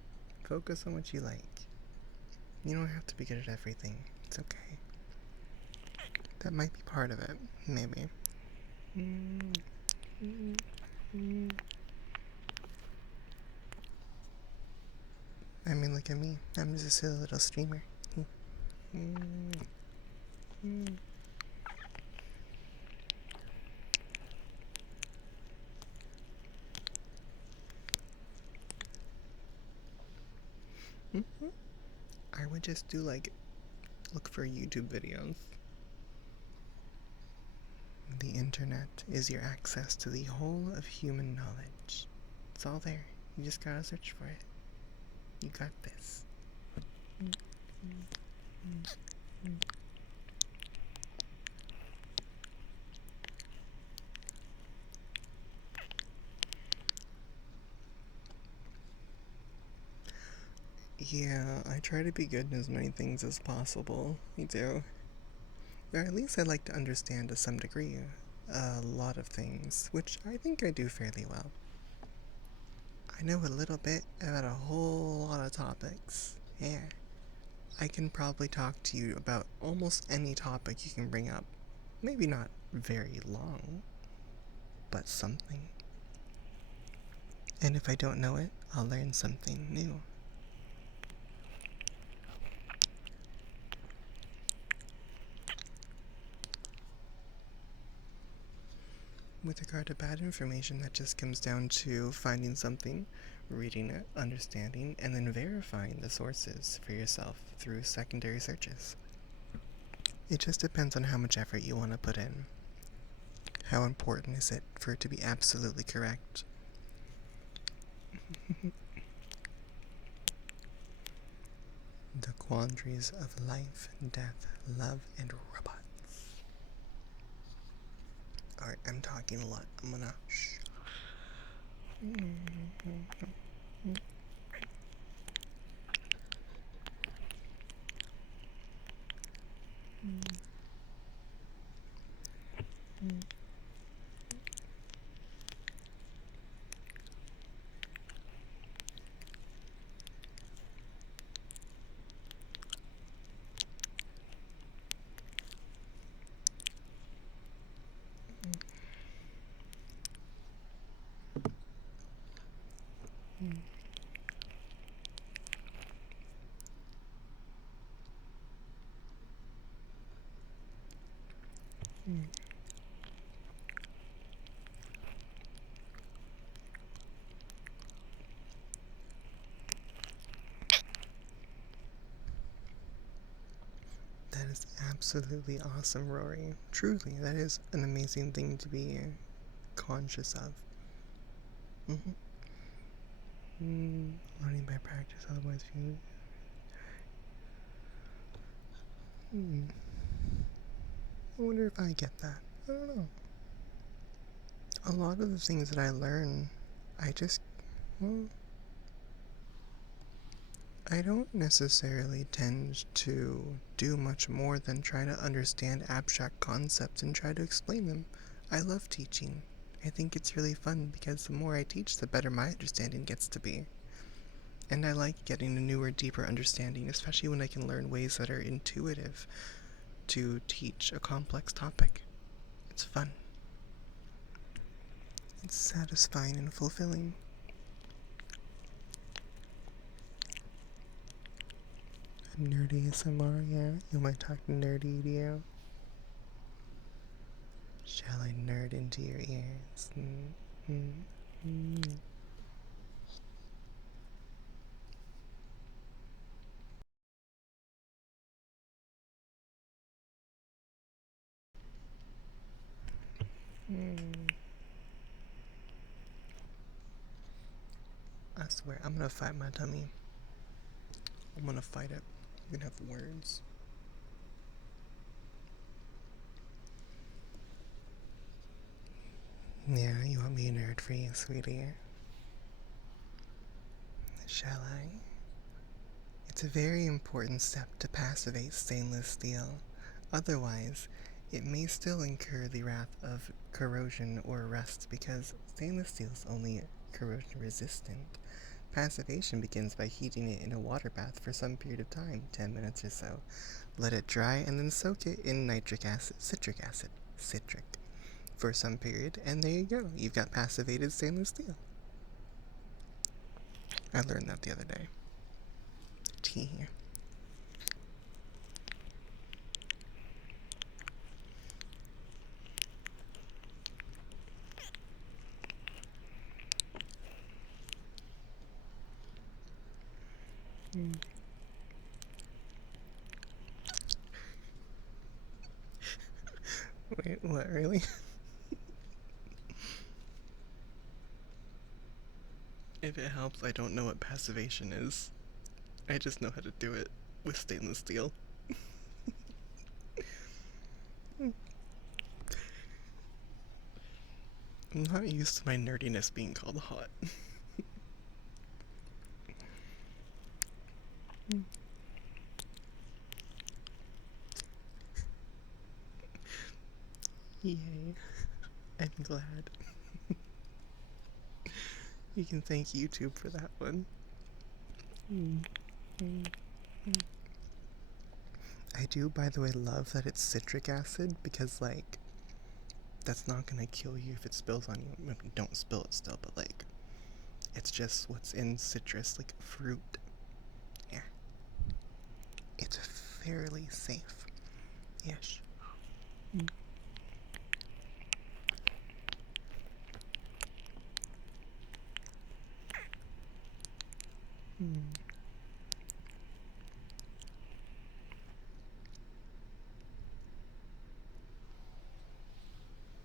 Focus on what you like. You don't have to be good at everything. It's okay. That might be part of it, maybe. I mean, look at me. I'm just a silly little streamer. I would just do look for YouTube videos. The internet is your access to the whole of human knowledge. It's all there. You just gotta search for it. You got this. Yeah, I try to be good in as many things as possible. I do. Or at least I like to understand to some degree a lot of things, which I think I do fairly well. I know a little bit about a whole lot of topics. Yeah. I can probably talk to you about almost any topic you can bring up. Maybe not very long, but something. And if I don't know it, I'll learn something new. With regard to bad information, that just comes down to finding something, reading it, understanding, and then verifying the sources for yourself through secondary searches. It just depends on how much effort you want to put in. How important is it for it to be absolutely correct? The quandaries of life, death, love, and robots. Alright, I'm talking a lot. I'm gonna shh. That is absolutely awesome, Rory. Truly, that is an amazing thing to be conscious of. Learning by practice, otherwise you. I wonder if I get that. I don't know. A lot of the things that I learn, I just, well, I don't necessarily tend to do much more than try to understand abstract concepts and try to explain them. I love teaching. I think it's really fun because the more I teach, the better my understanding gets to be. And I like getting a newer, deeper understanding, especially when I can learn ways that are intuitive to teach a complex topic. It's fun. It's satisfying and fulfilling. Nerdy ASMR, yeah? You might talk nerdy to you. Shall I nerd into your ears? I swear, I'm gonna fight my tummy. I'm gonna fight it. I'm gonna have words. Yeah, you want me a nerd for you, sweetie? Shall I? It's a very important step to passivate stainless steel. Otherwise, it may still incur the wrath of corrosion or rust because stainless steel is only corrosion resistant. Passivation begins by heating it in a water bath for some period of time, 10 minutes or so. Let it dry and then soak it in citric acid, for some period, and there you go. You've got passivated stainless steel. I learned that the other day. Tea. Wait, what, really? If it helps, I don't know what passivation is. I just know how to do it with stainless steel. I'm not used to my nerdiness being called hot. Yay. I'm glad. You can thank YouTube for that one. I do, by the way, love that it's citric acid because, like, that's not gonna kill you if it spills on you. I mean, don't spill it still, but, like, it's just what's in citrus, like fruit. Yeah. It's fairly safe. Ish.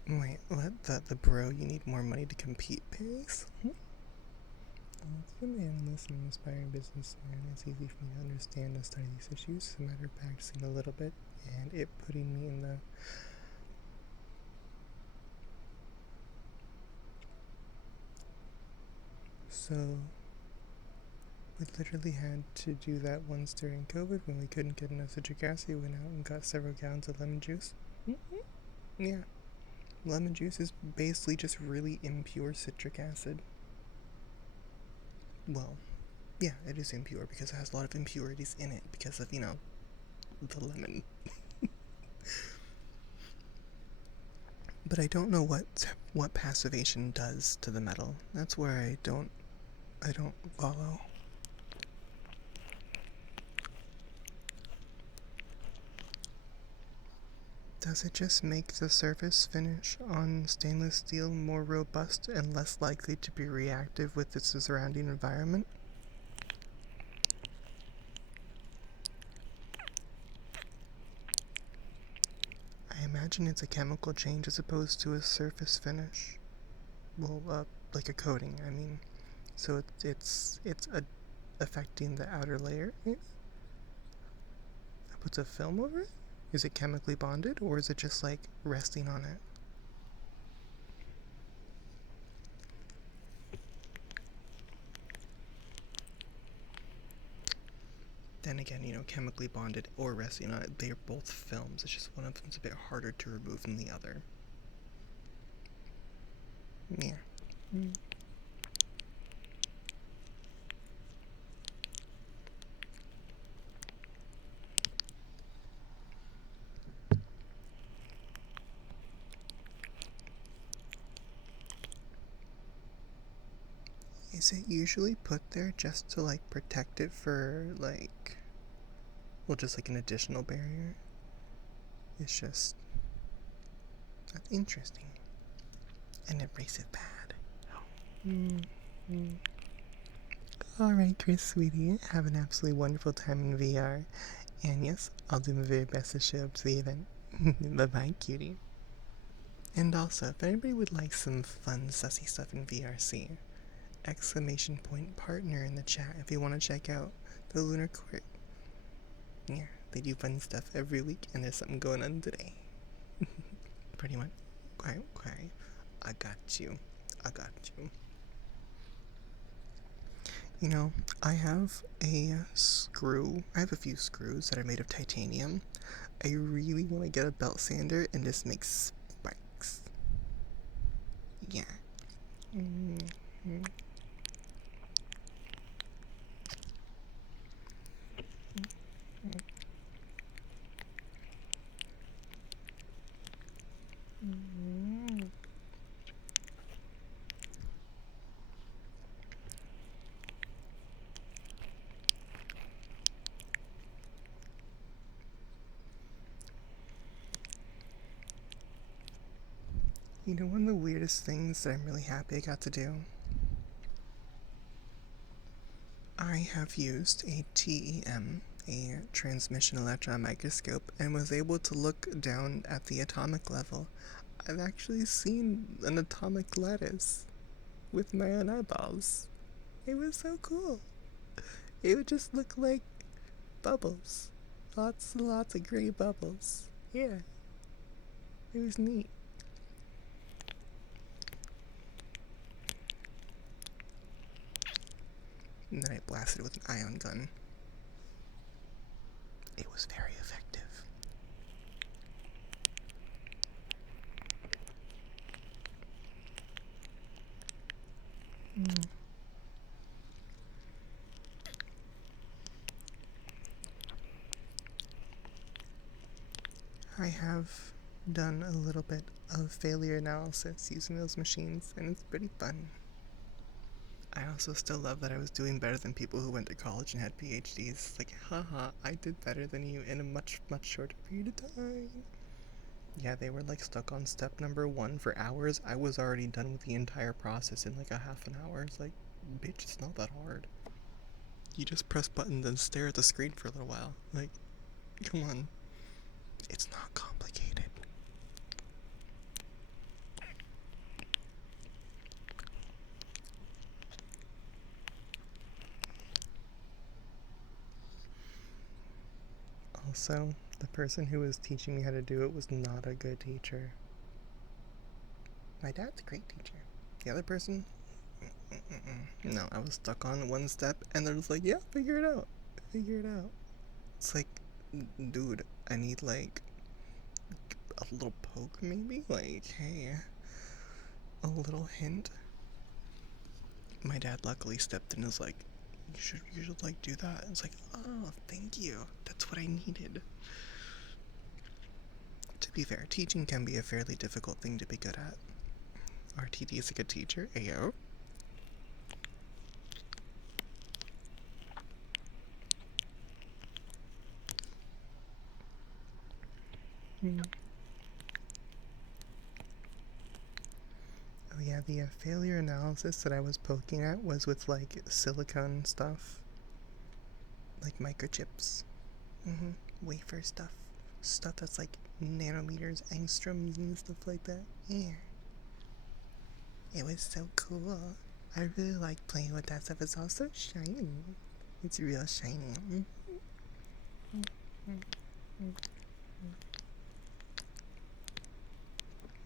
Wait, what? The bro, you need more money to compete pace? As an analyst and an aspiring businessman, it's easy for me to understand and study these issues. It's a matter of practicing a little bit and it putting me in the So, we literally had to do that once during COVID when we couldn't get enough citric acid. We went out and got several gallons of lemon juice. Yeah. Lemon juice is basically just really impure citric acid. Well, yeah, it is impure because it has a lot of impurities in it because of, the lemon. But I don't know what passivation does to the metal. That's where I don't follow. Does it just make the surface finish on stainless steel more robust and less likely to be reactive with its surrounding environment? I imagine it's a chemical change as opposed to a surface finish. Well, like a coating, I mean. So it's affecting the outer layer. It puts a film over it? Is it chemically bonded or is it just like resting on it? Then again, chemically bonded or resting on it, they are both films. It's just one of them's a bit harder to remove than the other. Yeah. Is it usually put there just to like protect it for like, well, just like an additional barrier? It's just that's interesting. An abrasive pad. Alright, Chris, sweetie, have an absolutely wonderful time in VR. And yes, I'll do my very best to show up to the event. Bye bye, cutie. And also, if anybody would like some fun, sussy stuff in VRC, exclamation point partner in the chat if you want to check out the Lunar Court. Yeah, they do fun stuff every week, and there's something going on today. Pretty much. Okay. I got you. You know, I have a screw. I have a few screws that are made of titanium. I really want to get a belt sander and just make spikes. Yeah. You know, one of the weirdest things that I'm really happy I got to do? I have used a TEM, a transmission electron microscope, and was able to look down at the atomic level. I've actually seen an atomic lattice with my own eyeballs. It was so cool. It would just look like bubbles. Lots and lots of gray bubbles. Yeah. It was neat. And then I blasted it with an ion gun. It was very effective. I have done a little bit of failure analysis using those machines, and it's pretty fun. I also still love that I was doing better than people who went to college and had PhDs. Like, haha, I did better than you in a much, much shorter period of time. Yeah, they were like stuck on step number 1 for hours. I was already done with the entire process in like a half an hour. It's like, bitch, it's not that hard. You just press buttons and stare at the screen for a little while. Like, come on. It's not complicated. Also, the person who was teaching me how to do it was not a good teacher. My dad's a great teacher. The other person, no, I was stuck on one step, and they're just like, yeah, figure it out. It's like, dude, I need like a little poke maybe? Like, hey, a little hint. My dad luckily stepped in and was like, you should like do that. It's like, oh, thank you. That's what I needed. To be fair, teaching can be a fairly difficult thing to be good at. RTD is a good teacher. Ayo. Oh yeah, the failure analysis that I was poking at was with like silicone stuff. Like microchips. Wafer stuff. Stuff that's like nanometers, angstroms, and stuff like that. Yeah. It was so cool. I really like playing with that stuff. It's also shiny. It's real shiny.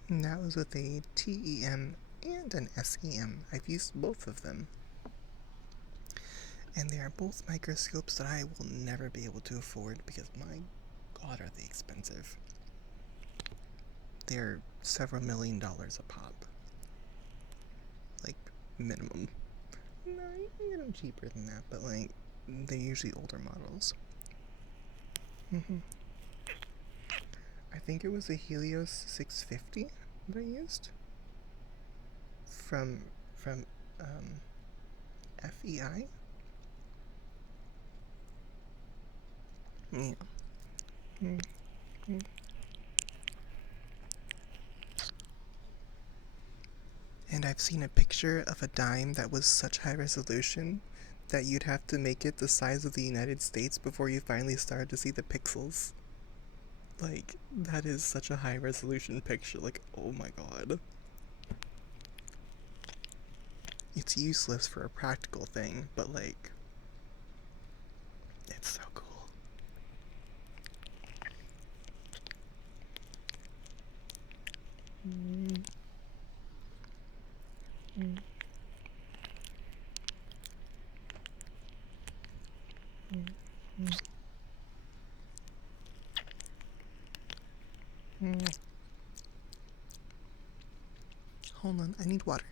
And that was with a TEM and an SEM. I've used both of them. And they are both microscopes that I will never be able to afford because my god are they expensive. They're several $1 million a pop. Like, minimum. No, you can get them cheaper than that, but like, they're usually older models. I think it was a Helios 650 that I used. From FEI? Yeah. And I've seen a picture of a dime that was such high resolution that you'd have to make it the size of the United States before you finally started to see the pixels. Like, that is such a high resolution picture. Like, oh my god. It's useless for a practical thing, but like, it's so cool. Hold on, I need water.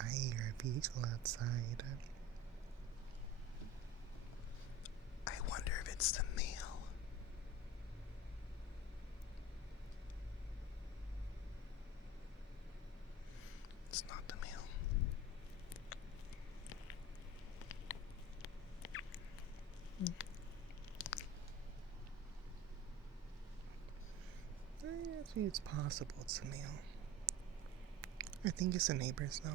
I hear a beetle outside. I wonder if it's the male. It's not the male. I think it's possible it's the male. I think it's the neighbors though.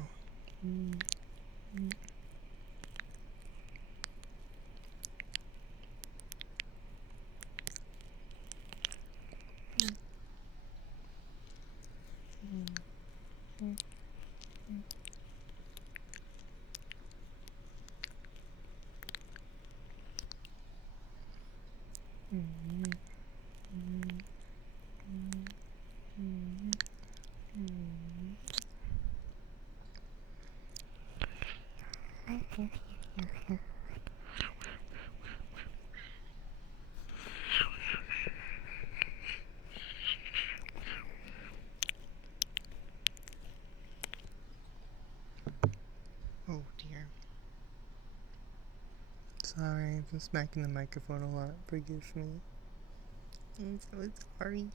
Oh dear. Sorry, I've been smacking the microphone a lot. Forgive me. I'm so sorry.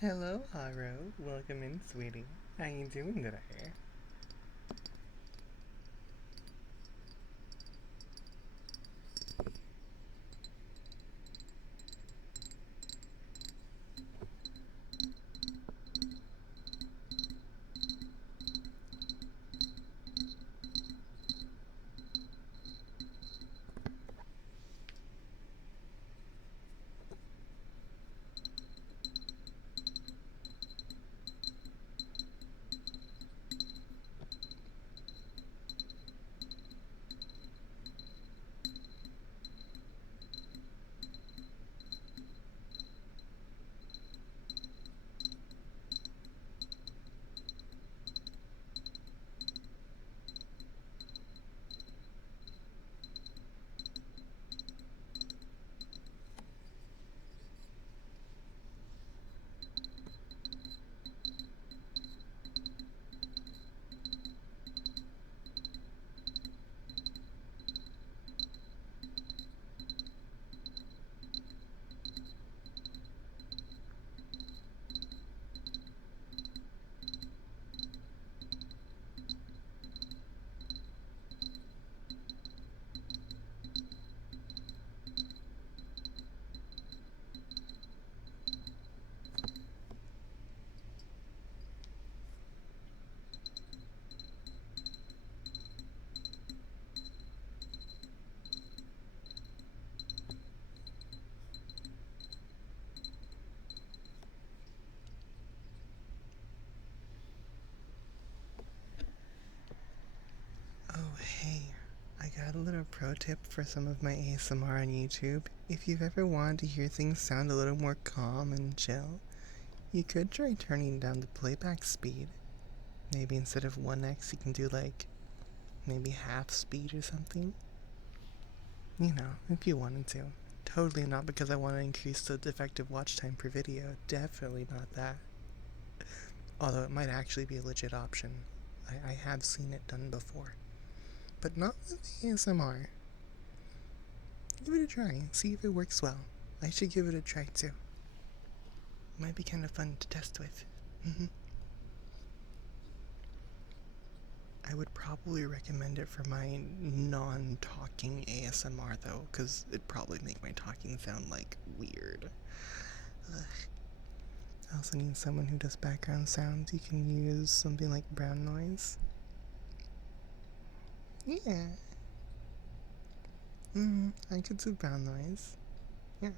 Hello, Haro. Welcome in, sweetie. How you doing today? little pro tip for some of my ASMR on YouTube. If you've ever wanted to hear things sound a little more calm and chill, you could try turning down the playback speed. Maybe instead of 1x, you can do like maybe half speed or something. You know, if you wanted to. Totally not because I want to increase the effective watch time per video. Definitely not that. Although it might actually be a legit option. I have seen it done before. But not with ASMR. Give it a try. See if it works well. I should give it a try too. Might be kind of fun to test with. I would probably recommend it for my non-talking ASMR though, because it'd probably make my talking sound like weird. Ugh. I also need someone who does background sounds. You can use something like brown noise. Yeah. I could do brown noise. Yeah.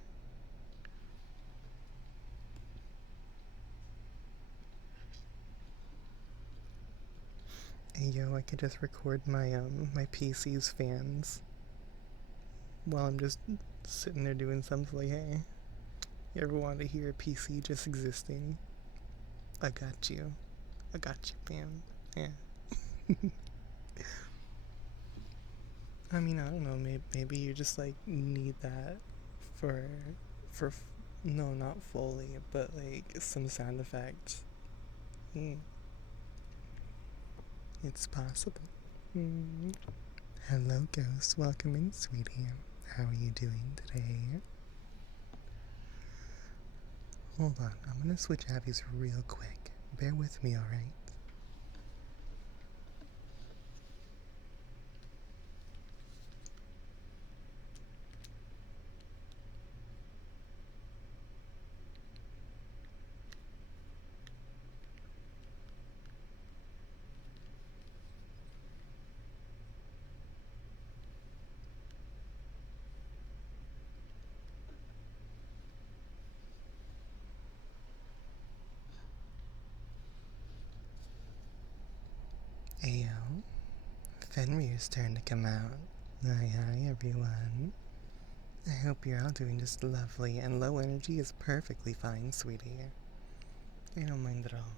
Hey yo, I could just record my PC's fans while I'm just sitting there doing something like, hey, you ever want to hear a PC just existing? I got you. I got you, fam. Yeah. I mean, I don't know. Maybe you just like need that for for no, not fully, but like some sound effects. Mm, it's possible. Mm. Hello, ghost. Welcome in, sweetie. How are you doing today? Hold on, I'm gonna switch Abby's real quick. Bear with me, alright? Ayo, Fenrir's turn to come out. Hi, everyone. I hope you're all doing just lovely, and low energy is perfectly fine, sweetie. I don't mind at all.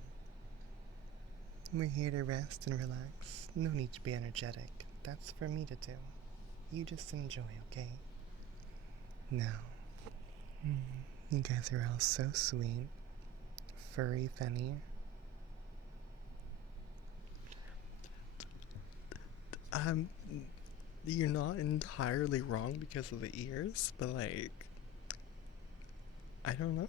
We're here to rest and relax. No need to be energetic. That's for me to do. You just enjoy, okay? Now, you guys are all so sweet. Furry Fenny. Um, you're not entirely wrong because of the ears, but like, I don't know.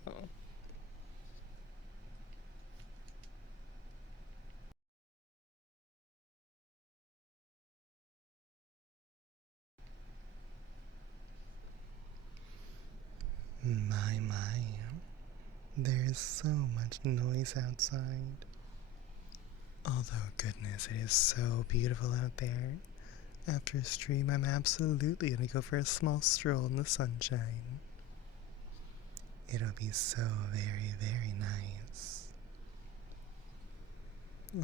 My. There is so much noise outside. Although, goodness, it is so beautiful out there. After a stream, I'm absolutely gonna go for a small stroll in the sunshine. It'll be so very, very nice.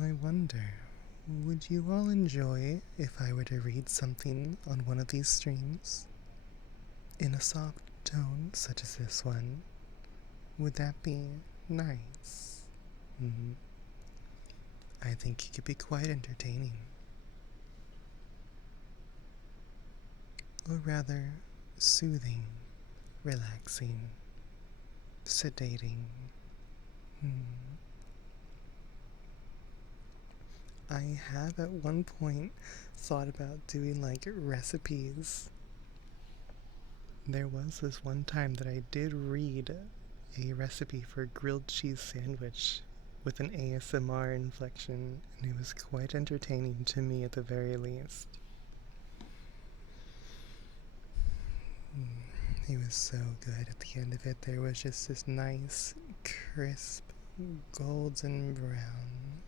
I wonder, would you all enjoy if I were to read something on one of these streams? In a soft tone such as this one? Would that be nice? I think it could be quite entertaining. Or rather, soothing, relaxing, sedating. I have at one point thought about doing like recipes. There was this one time that I did read a recipe for a grilled cheese sandwich with an ASMR inflection, and it was quite entertaining to me at the very least. It was so good. At the end of it, there was just this nice, crisp, golden brown,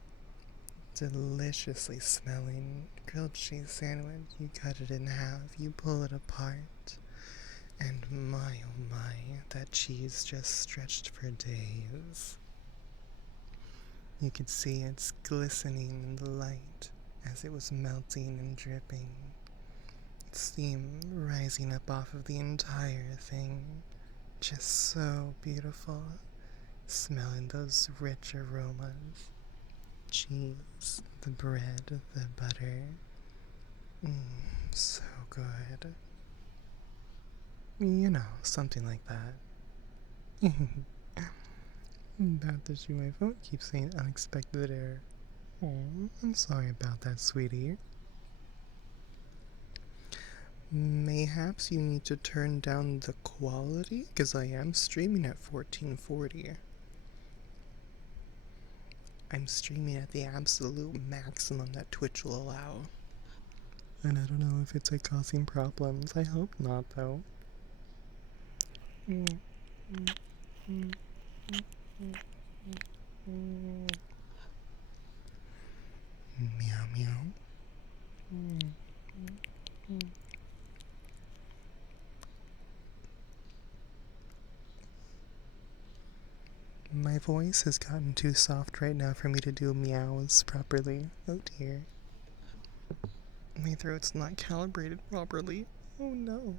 deliciously smelling grilled cheese sandwich. You cut it in half, you pull it apart, and my oh my, that cheese just stretched for days. You could see its glistening in the light as it was melting and dripping. steam rising up off of the entire thing. Just so beautiful. Smelling those rich aromas. Cheese, the bread, the butter. So good. You know, something like that. About to shoot my phone keeps saying unexpected error. Oh, I'm sorry about that, sweetie. Mayhaps you need to turn down the quality, because I am streaming at 1440. I'm streaming at the absolute maximum that Twitch will allow. And I don't know if it's like causing problems. I hope not, though. Meow meow. My voice has gotten too soft right now for me to do meows properly. Oh dear. My throat's not calibrated properly. Oh no.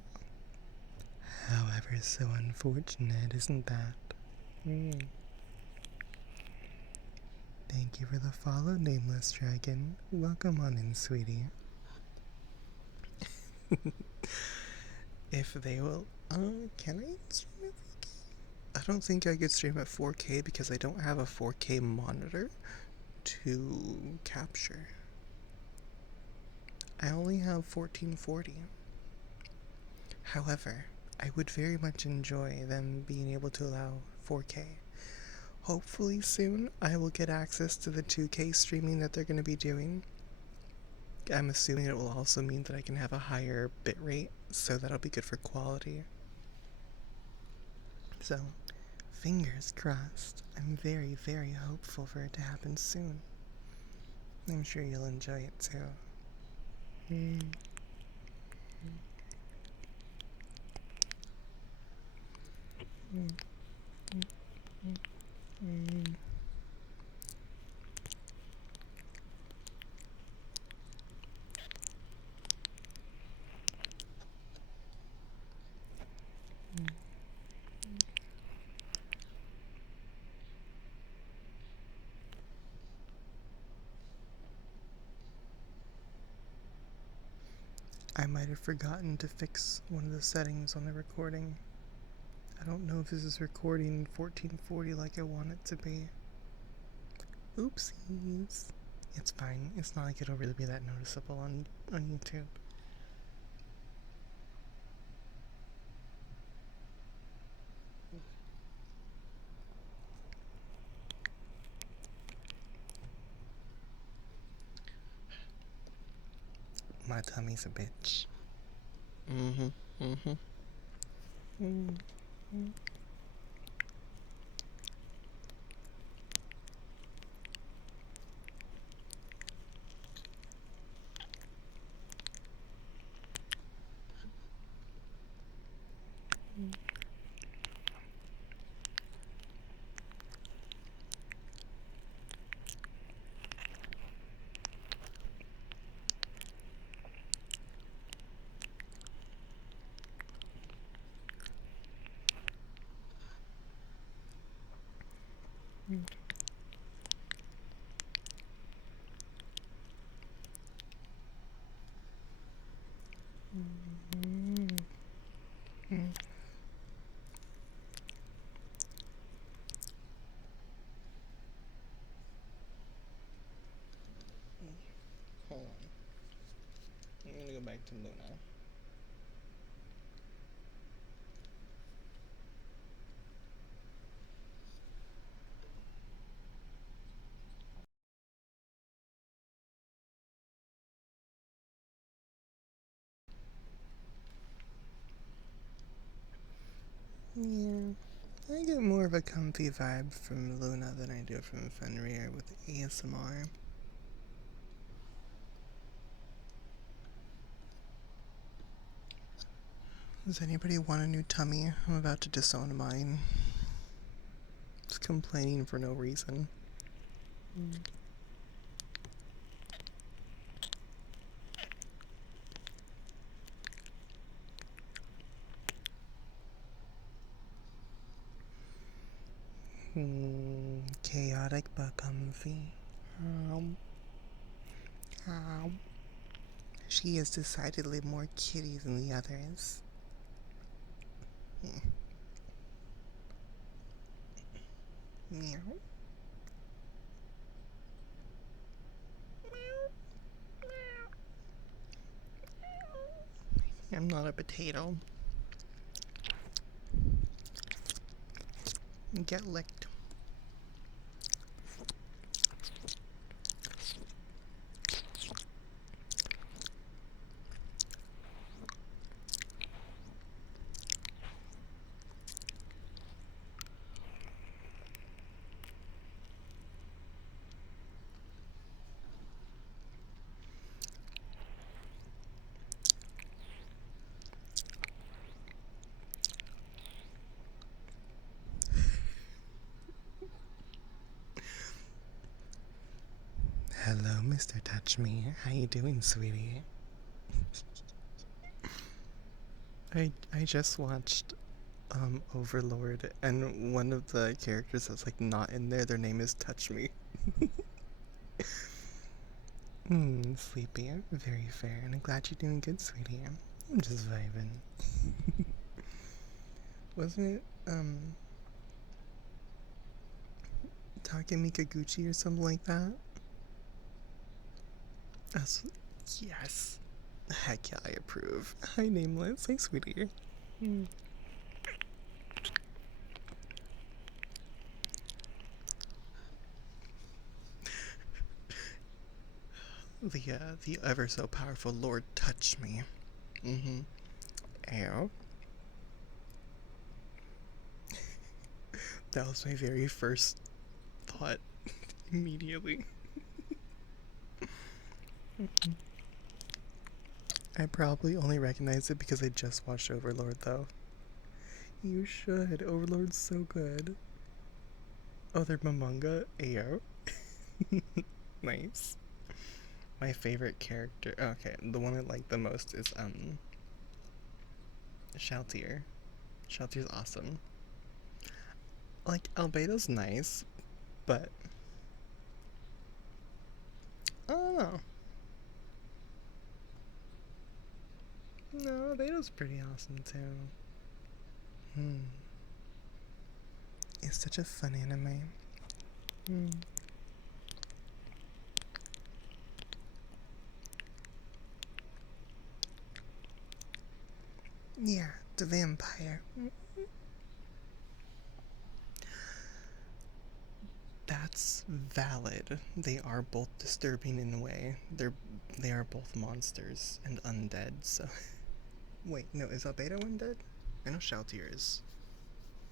However, so unfortunate, isn't that? Thank you for the follow, Nameless Dragon. Welcome on in, sweetie. If they will, can I stream at 4K? I don't think I could stream at 4K because I don't have a 4K monitor to capture. I only have 1440. However, I would very much enjoy them being able to allow 4K. Hopefully soon I will get access to the 2K streaming that they're going to be doing. I'm assuming it will also mean that I can have a higher bitrate, so that'll be good for quality. So, fingers crossed. I'm very, very hopeful for it to happen soon. I'm sure you'll enjoy it too. I might have forgotten to fix one of the settings on the recording. I don't know if this is recording 1440 like I want it to be. Oopsies. It's fine. It's not like it'll really be that noticeable on YouTube. My tummy's a bitch. Hold on. I'm gonna go back to Luna. Yeah, I get more of a comfy vibe from Luna than I do from Fenrir with ASMR. Does anybody want a new tummy? I'm about to disown mine. Just complaining for no reason. like but comfy. Um, um, she is decidedly more kitty than the others. Meow. I'm not a potato. Get licked. Hello, Mr. Touch Me. How you doing, sweetie? I just watched Overlord, and one of the characters that's like not in there, their name is Touch Me. Sleepy. Very fair, and I'm glad you're doing good, sweetie. I'm just vibing. Wasn't it Takemikaguchi or something like that? That's, yes. Heck yeah, I approve. Hi, Nameless. Hey, sweetie. The ever so powerful Lord Touch Me. Mm-hmm. Ow. That was my very first thought immediately. I probably only recognize it because I just watched Overlord, though. You should. Overlord's so good. Oh, they're Momonga? Ayo. Nice. My favorite character. Okay, the one I like the most is Shaltier. Shaltier's awesome. Like Albedo's nice, but I don't know. No, Albedo's pretty awesome too. It's such a fun anime. Yeah, the vampire. That's valid. They are both disturbing in a way. They are both monsters and undead, so wait, no, is Albedo undead? I know Shaltier is.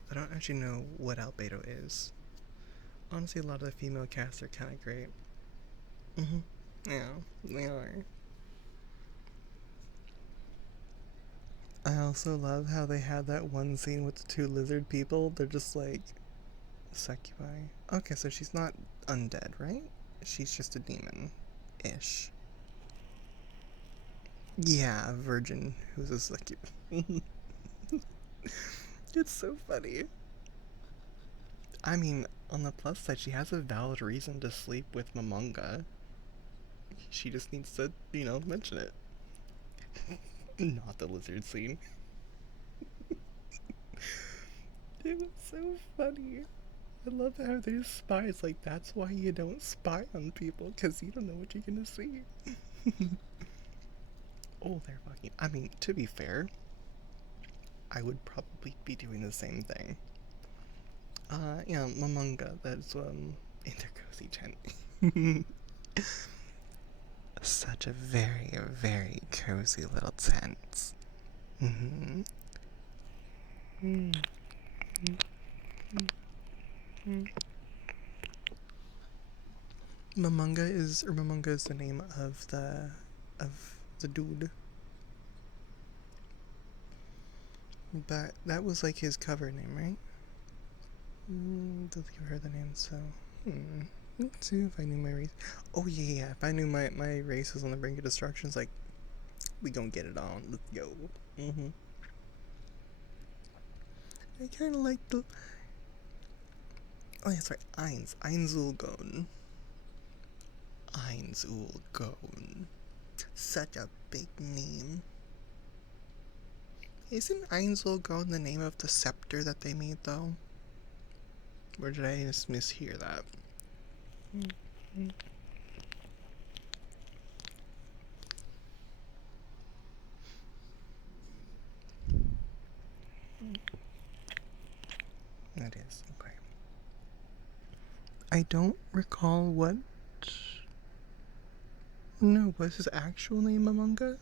I don't actually know what Albedo is. Honestly, a lot of the female casts are kinda great. Yeah, they are. I also love how they had that one scene with the two lizard people. They're just like succubi. Okay, so she's not undead, right? She's just a demon ish. Yeah, a virgin who's a succubus. It's so funny. I mean, on the plus side, she has a valid reason to sleep with Momonga. She just needs to, mention it. Not the lizard scene. It was so funny. I love how there's spies. Like, that's why you don't spy on people, because you don't know what you're gonna see. Oh, they're fucking. I mean, to be fair, I would probably be doing the same thing. Yeah, Momonga, that's, in their cozy tent. Such a very, very cozy little tent. Mm-hmm. Momonga is the name of the dude. But that was like his cover name, right? Don't give her the name, so. Let's see if I knew my race. Oh, yeah. If I knew my race was on the brink of destruction, it's like, we gonna get it on. Let's go. I kind of like the. Oh, yeah, sorry. Eins. Einsulgon. Einsulgon. Such a big name. Isn't Einsulgon the name of the scepter that they made, though? Or did I just mishear that? That is, okay. I don't recall what... No, what's his actual name among us?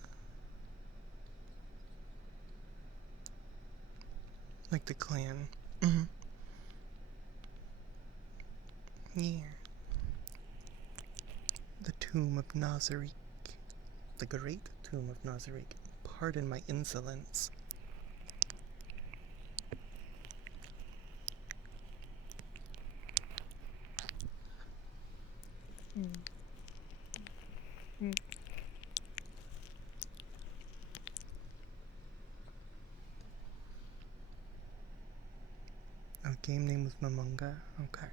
Like the clan. Mm-hmm. Yeah. The tomb of Nazarick. The great tomb of Nazarick. Pardon my insolence. Oh, game name was Mamunga? Okay.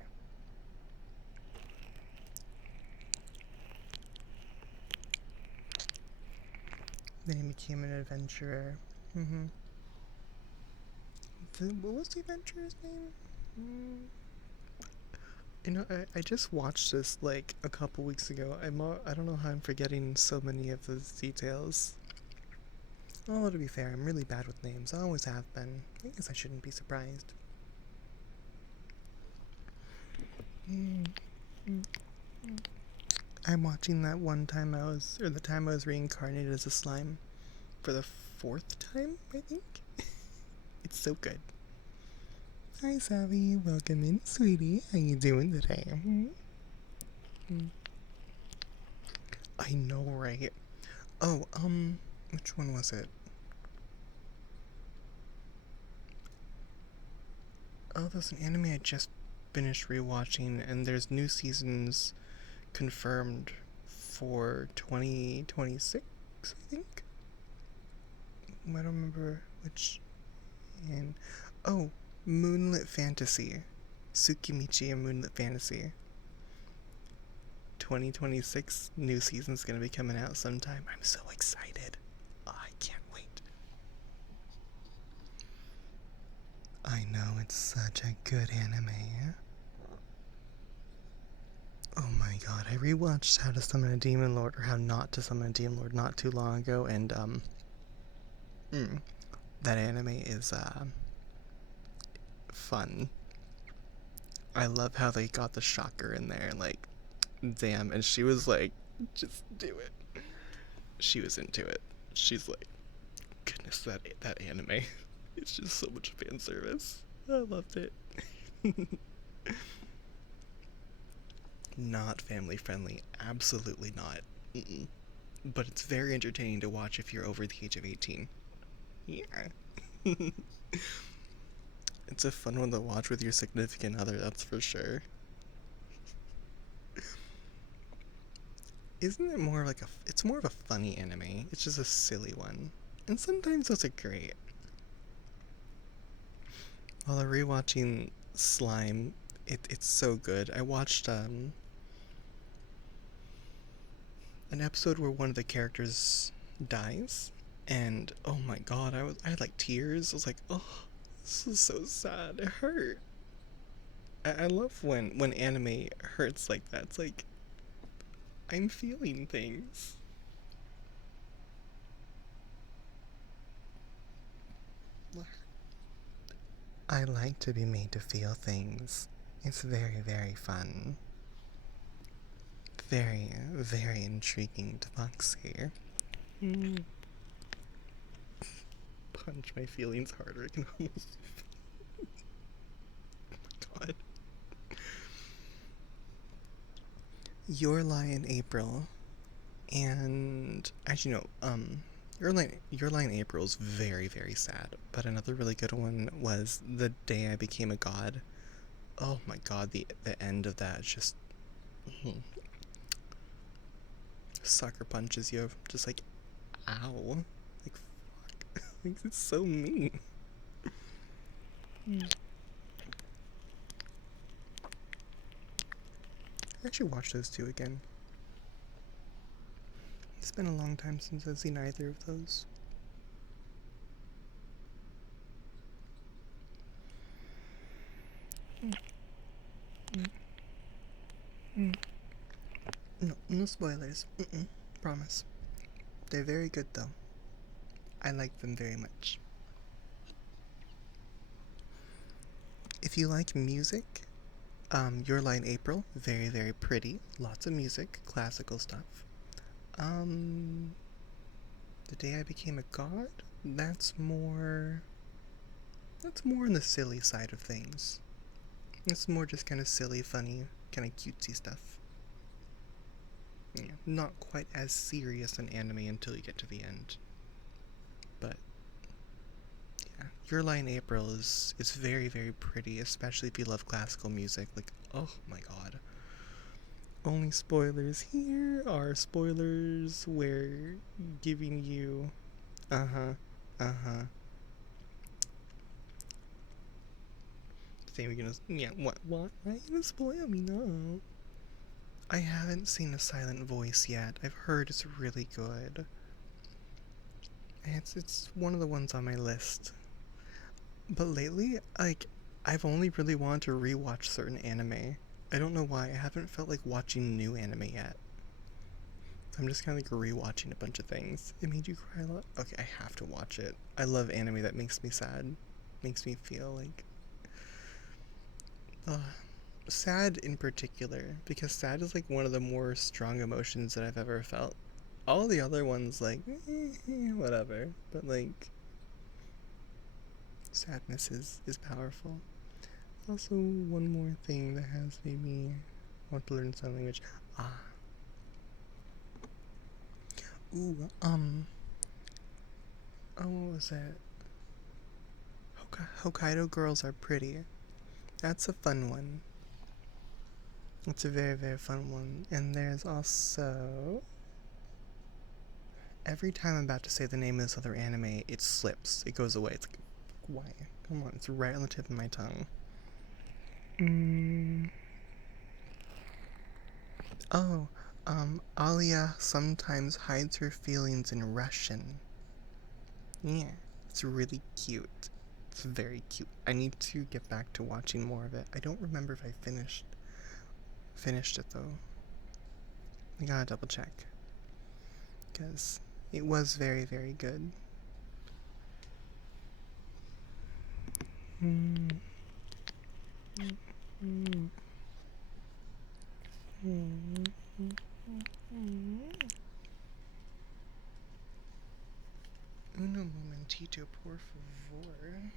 Then he became an adventurer. Mm-hmm. What was the adventurer's name? You know, I just watched this like a couple weeks ago. I don't know how I'm forgetting so many of those details. Although to be fair, I'm really bad with names. I always have been. I guess I shouldn't be surprised. I'm watching that one time the time I was reincarnated as a slime for the 4th time, I think. It's so good. Hi, Savvy. Welcome in, sweetie. How you doing today? I know, right? Oh, which one was it? Oh, there's an anime I just finished rewatching, and there's new seasons confirmed for 2026, I think. I don't remember which. And oh, Moonlit Fantasy, Tsukimichi and Moonlit Fantasy. 2026 new season's gonna be coming out sometime. I'm so excited. Oh, I can't wait. I know, it's such a good anime. Oh my god, I rewatched How to Summon a Demon Lord, or How Not to Summon a Demon Lord, not too long ago, and that anime is fun. I love how they got the shocker in there, like, damn, and she was like, just do it. She was into it. She's like, goodness, that anime. It's just so much fan service. I loved it. Not family friendly, absolutely not. Mm-mm. But it's very entertaining to watch if you're over the age of 18. Yeah. It's a fun one to watch with your significant other, that's for sure. Isn't it more like it's more of a funny anime. It's just a silly one. And sometimes those are great. While I'm rewatching Slime, it's so good. I watched an episode where one of the characters dies, and oh my god, I had like tears. I was like, oh, this is so sad. It hurt. I love when anime hurts like that. It's like I'm feeling things. I like to be made to feel things. It's very, very fun. Very, very intriguing to Foxxy. Punch my feelings harder. I can almost. God. Your Lie in April, and actually no, Your Lie in April is very, very sad. But another really good one was The Day I Became a God. Oh my god, the end of that just sucker punches you. Just like, ow, like fuck, like it's so mean. I should watch those two again. It's been a long time since I've seen either of those. No, no spoilers. Promise. They're very good though. I like them very much. If you like music, Your Lie in April, very, very pretty. Lots of music, classical stuff. The Day I Became a God, that's more on the silly side of things. It's more just kind of silly, funny, kind of cutesy stuff. Yeah, not quite as serious an anime until you get to the end. But yeah, Your Lie in April is very, very pretty, especially if you love classical music. Like, oh my god. Only spoilers here are spoilers where giving you uh-huh. Saying we're gonna, yeah, what? Why are you gonna spoil me? No. I haven't seen A Silent Voice yet. I've heard it's really good. It's one of the ones on my list. But lately, like, I've only really wanted to rewatch certain anime. I don't know why. I haven't felt like watching new anime yet. I'm just kind of like rewatching a bunch of things. It made you cry a lot? Okay, I have to watch it. I love anime that makes me sad. Makes me feel like sad in particular, because sad is like one of the more strong emotions that I've ever felt. All the other ones, like, whatever. But like, sadness is powerful. Also, one more thing that has made me want to learn sign language. Ooh, what was it? Hokkaido girls are pretty. That's a fun one. It's a very, very fun one. And there's also, every time I'm about to say the name of this other anime, it slips. It goes away. It's like, why? Come on, it's right on the tip of my tongue. Oh, Alia sometimes hides her feelings in Russian. Yeah, it's really cute. It's very cute. I need to get back to watching more of it. I don't remember if I finished it though. I gotta double check. Because it was very, very good. Uno momentito, por favor.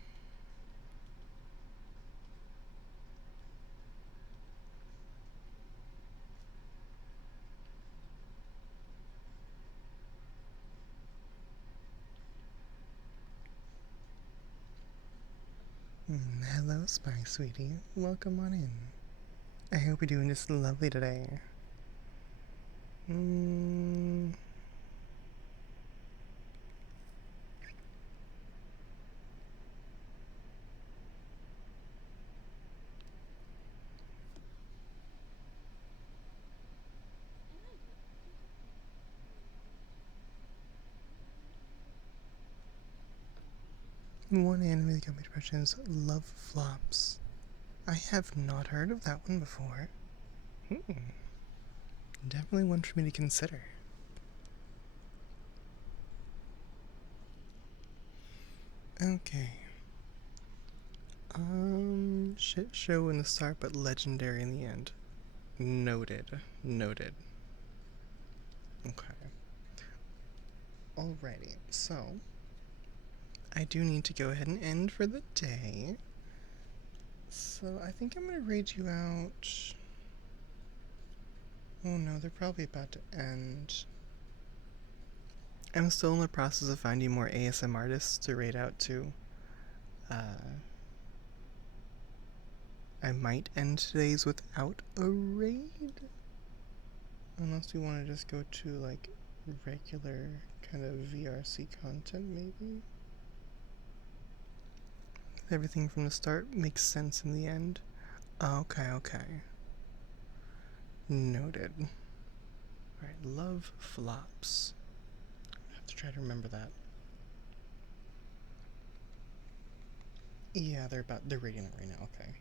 Hello, Spy Sweetie. Welcome on in. I hope you're doing just lovely today. One anime that got my impression is Love Flops. I have not heard of that one before. Definitely one for me to consider. Okay. Shit show in the start, but legendary in the end. Noted. Okay. Alrighty, so I do need to go ahead and end for the day. So I think I'm gonna raid you out. Oh no, they're probably about to end. I'm still in the process of finding more ASM artists to raid out to. I might end today's without a raid. Unless we want to just go to like regular kind of VRC content, maybe. Everything from the start makes sense in the end. Okay. Noted. Alright, love flops. I have to try to remember that. Yeah, they're reading it right now, okay.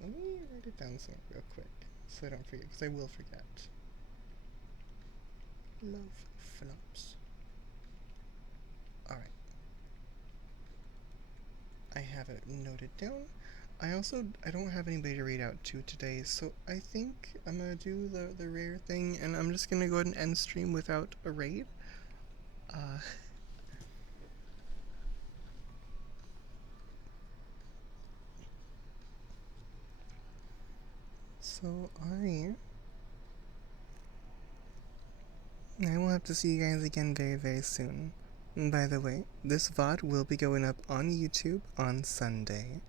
Let me write it down somewhere real quick so I don't forget, because I will forget. Love flops. Alright. I have it noted down. I don't have anybody to read out to today, so I think I'm gonna do the rare thing, and I'm just gonna go ahead and end stream without a raid. So I will have to see you guys again very, very soon. By the way, this VOD will be going up on YouTube on Sunday.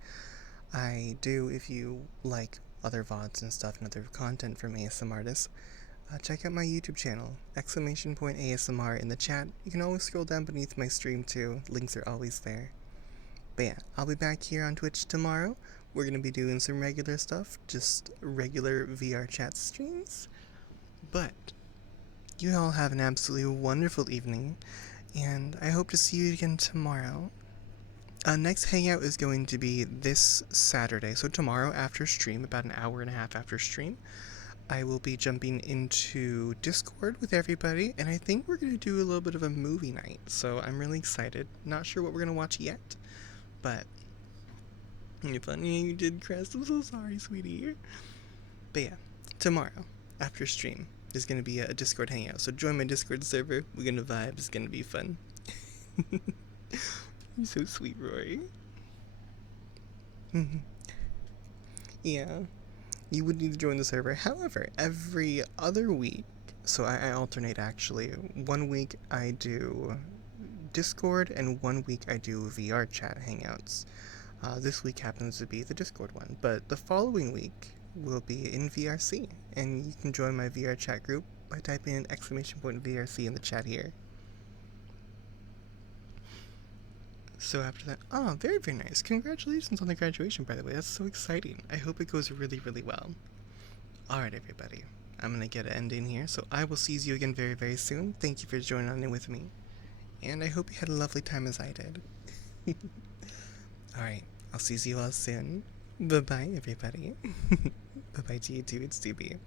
I do, if you like other VODs and stuff and other content from ASM artists, check out my YouTube channel, !ASMR in the chat. You can always scroll down beneath my stream too, links are always there. But yeah, I'll be back here on Twitch tomorrow. We're going to be doing some regular stuff, just regular VRchat streams. But you all have an absolutely wonderful evening, and I hope to see you again tomorrow. Next hangout is going to be this Saturday, so tomorrow after stream, about an hour and a half after stream, I will be jumping into Discord with everybody, and I think we're going to do a little bit of a movie night, so I'm really excited. Not sure what we're going to watch yet, but you're funny you did, Crest. I'm so sorry, sweetie. But yeah, tomorrow after stream is going to be a Discord hangout, so join my Discord server. We're going to vibe. It's going to be fun. You're so sweet, Rory. Yeah, you would need to join the server. However, every other week, so I alternate actually. 1 week I do Discord, and 1 week I do VRchat hangouts. This week happens to be the Discord one, but the following week will be in VRC, and you can join my VRchat group by typing in !VRC in the chat here. So after that, very, very nice. Congratulations on the graduation, by the way. That's so exciting. I hope it goes really, really well. Alright, everybody. I'm gonna get an ending here, so I will see you again very, very soon. Thank you for joining on in with me. And I hope you had a lovely time as I did. Alright, I'll see you all soon. Bye-bye, everybody. Bye-bye to you too, it's Doobie.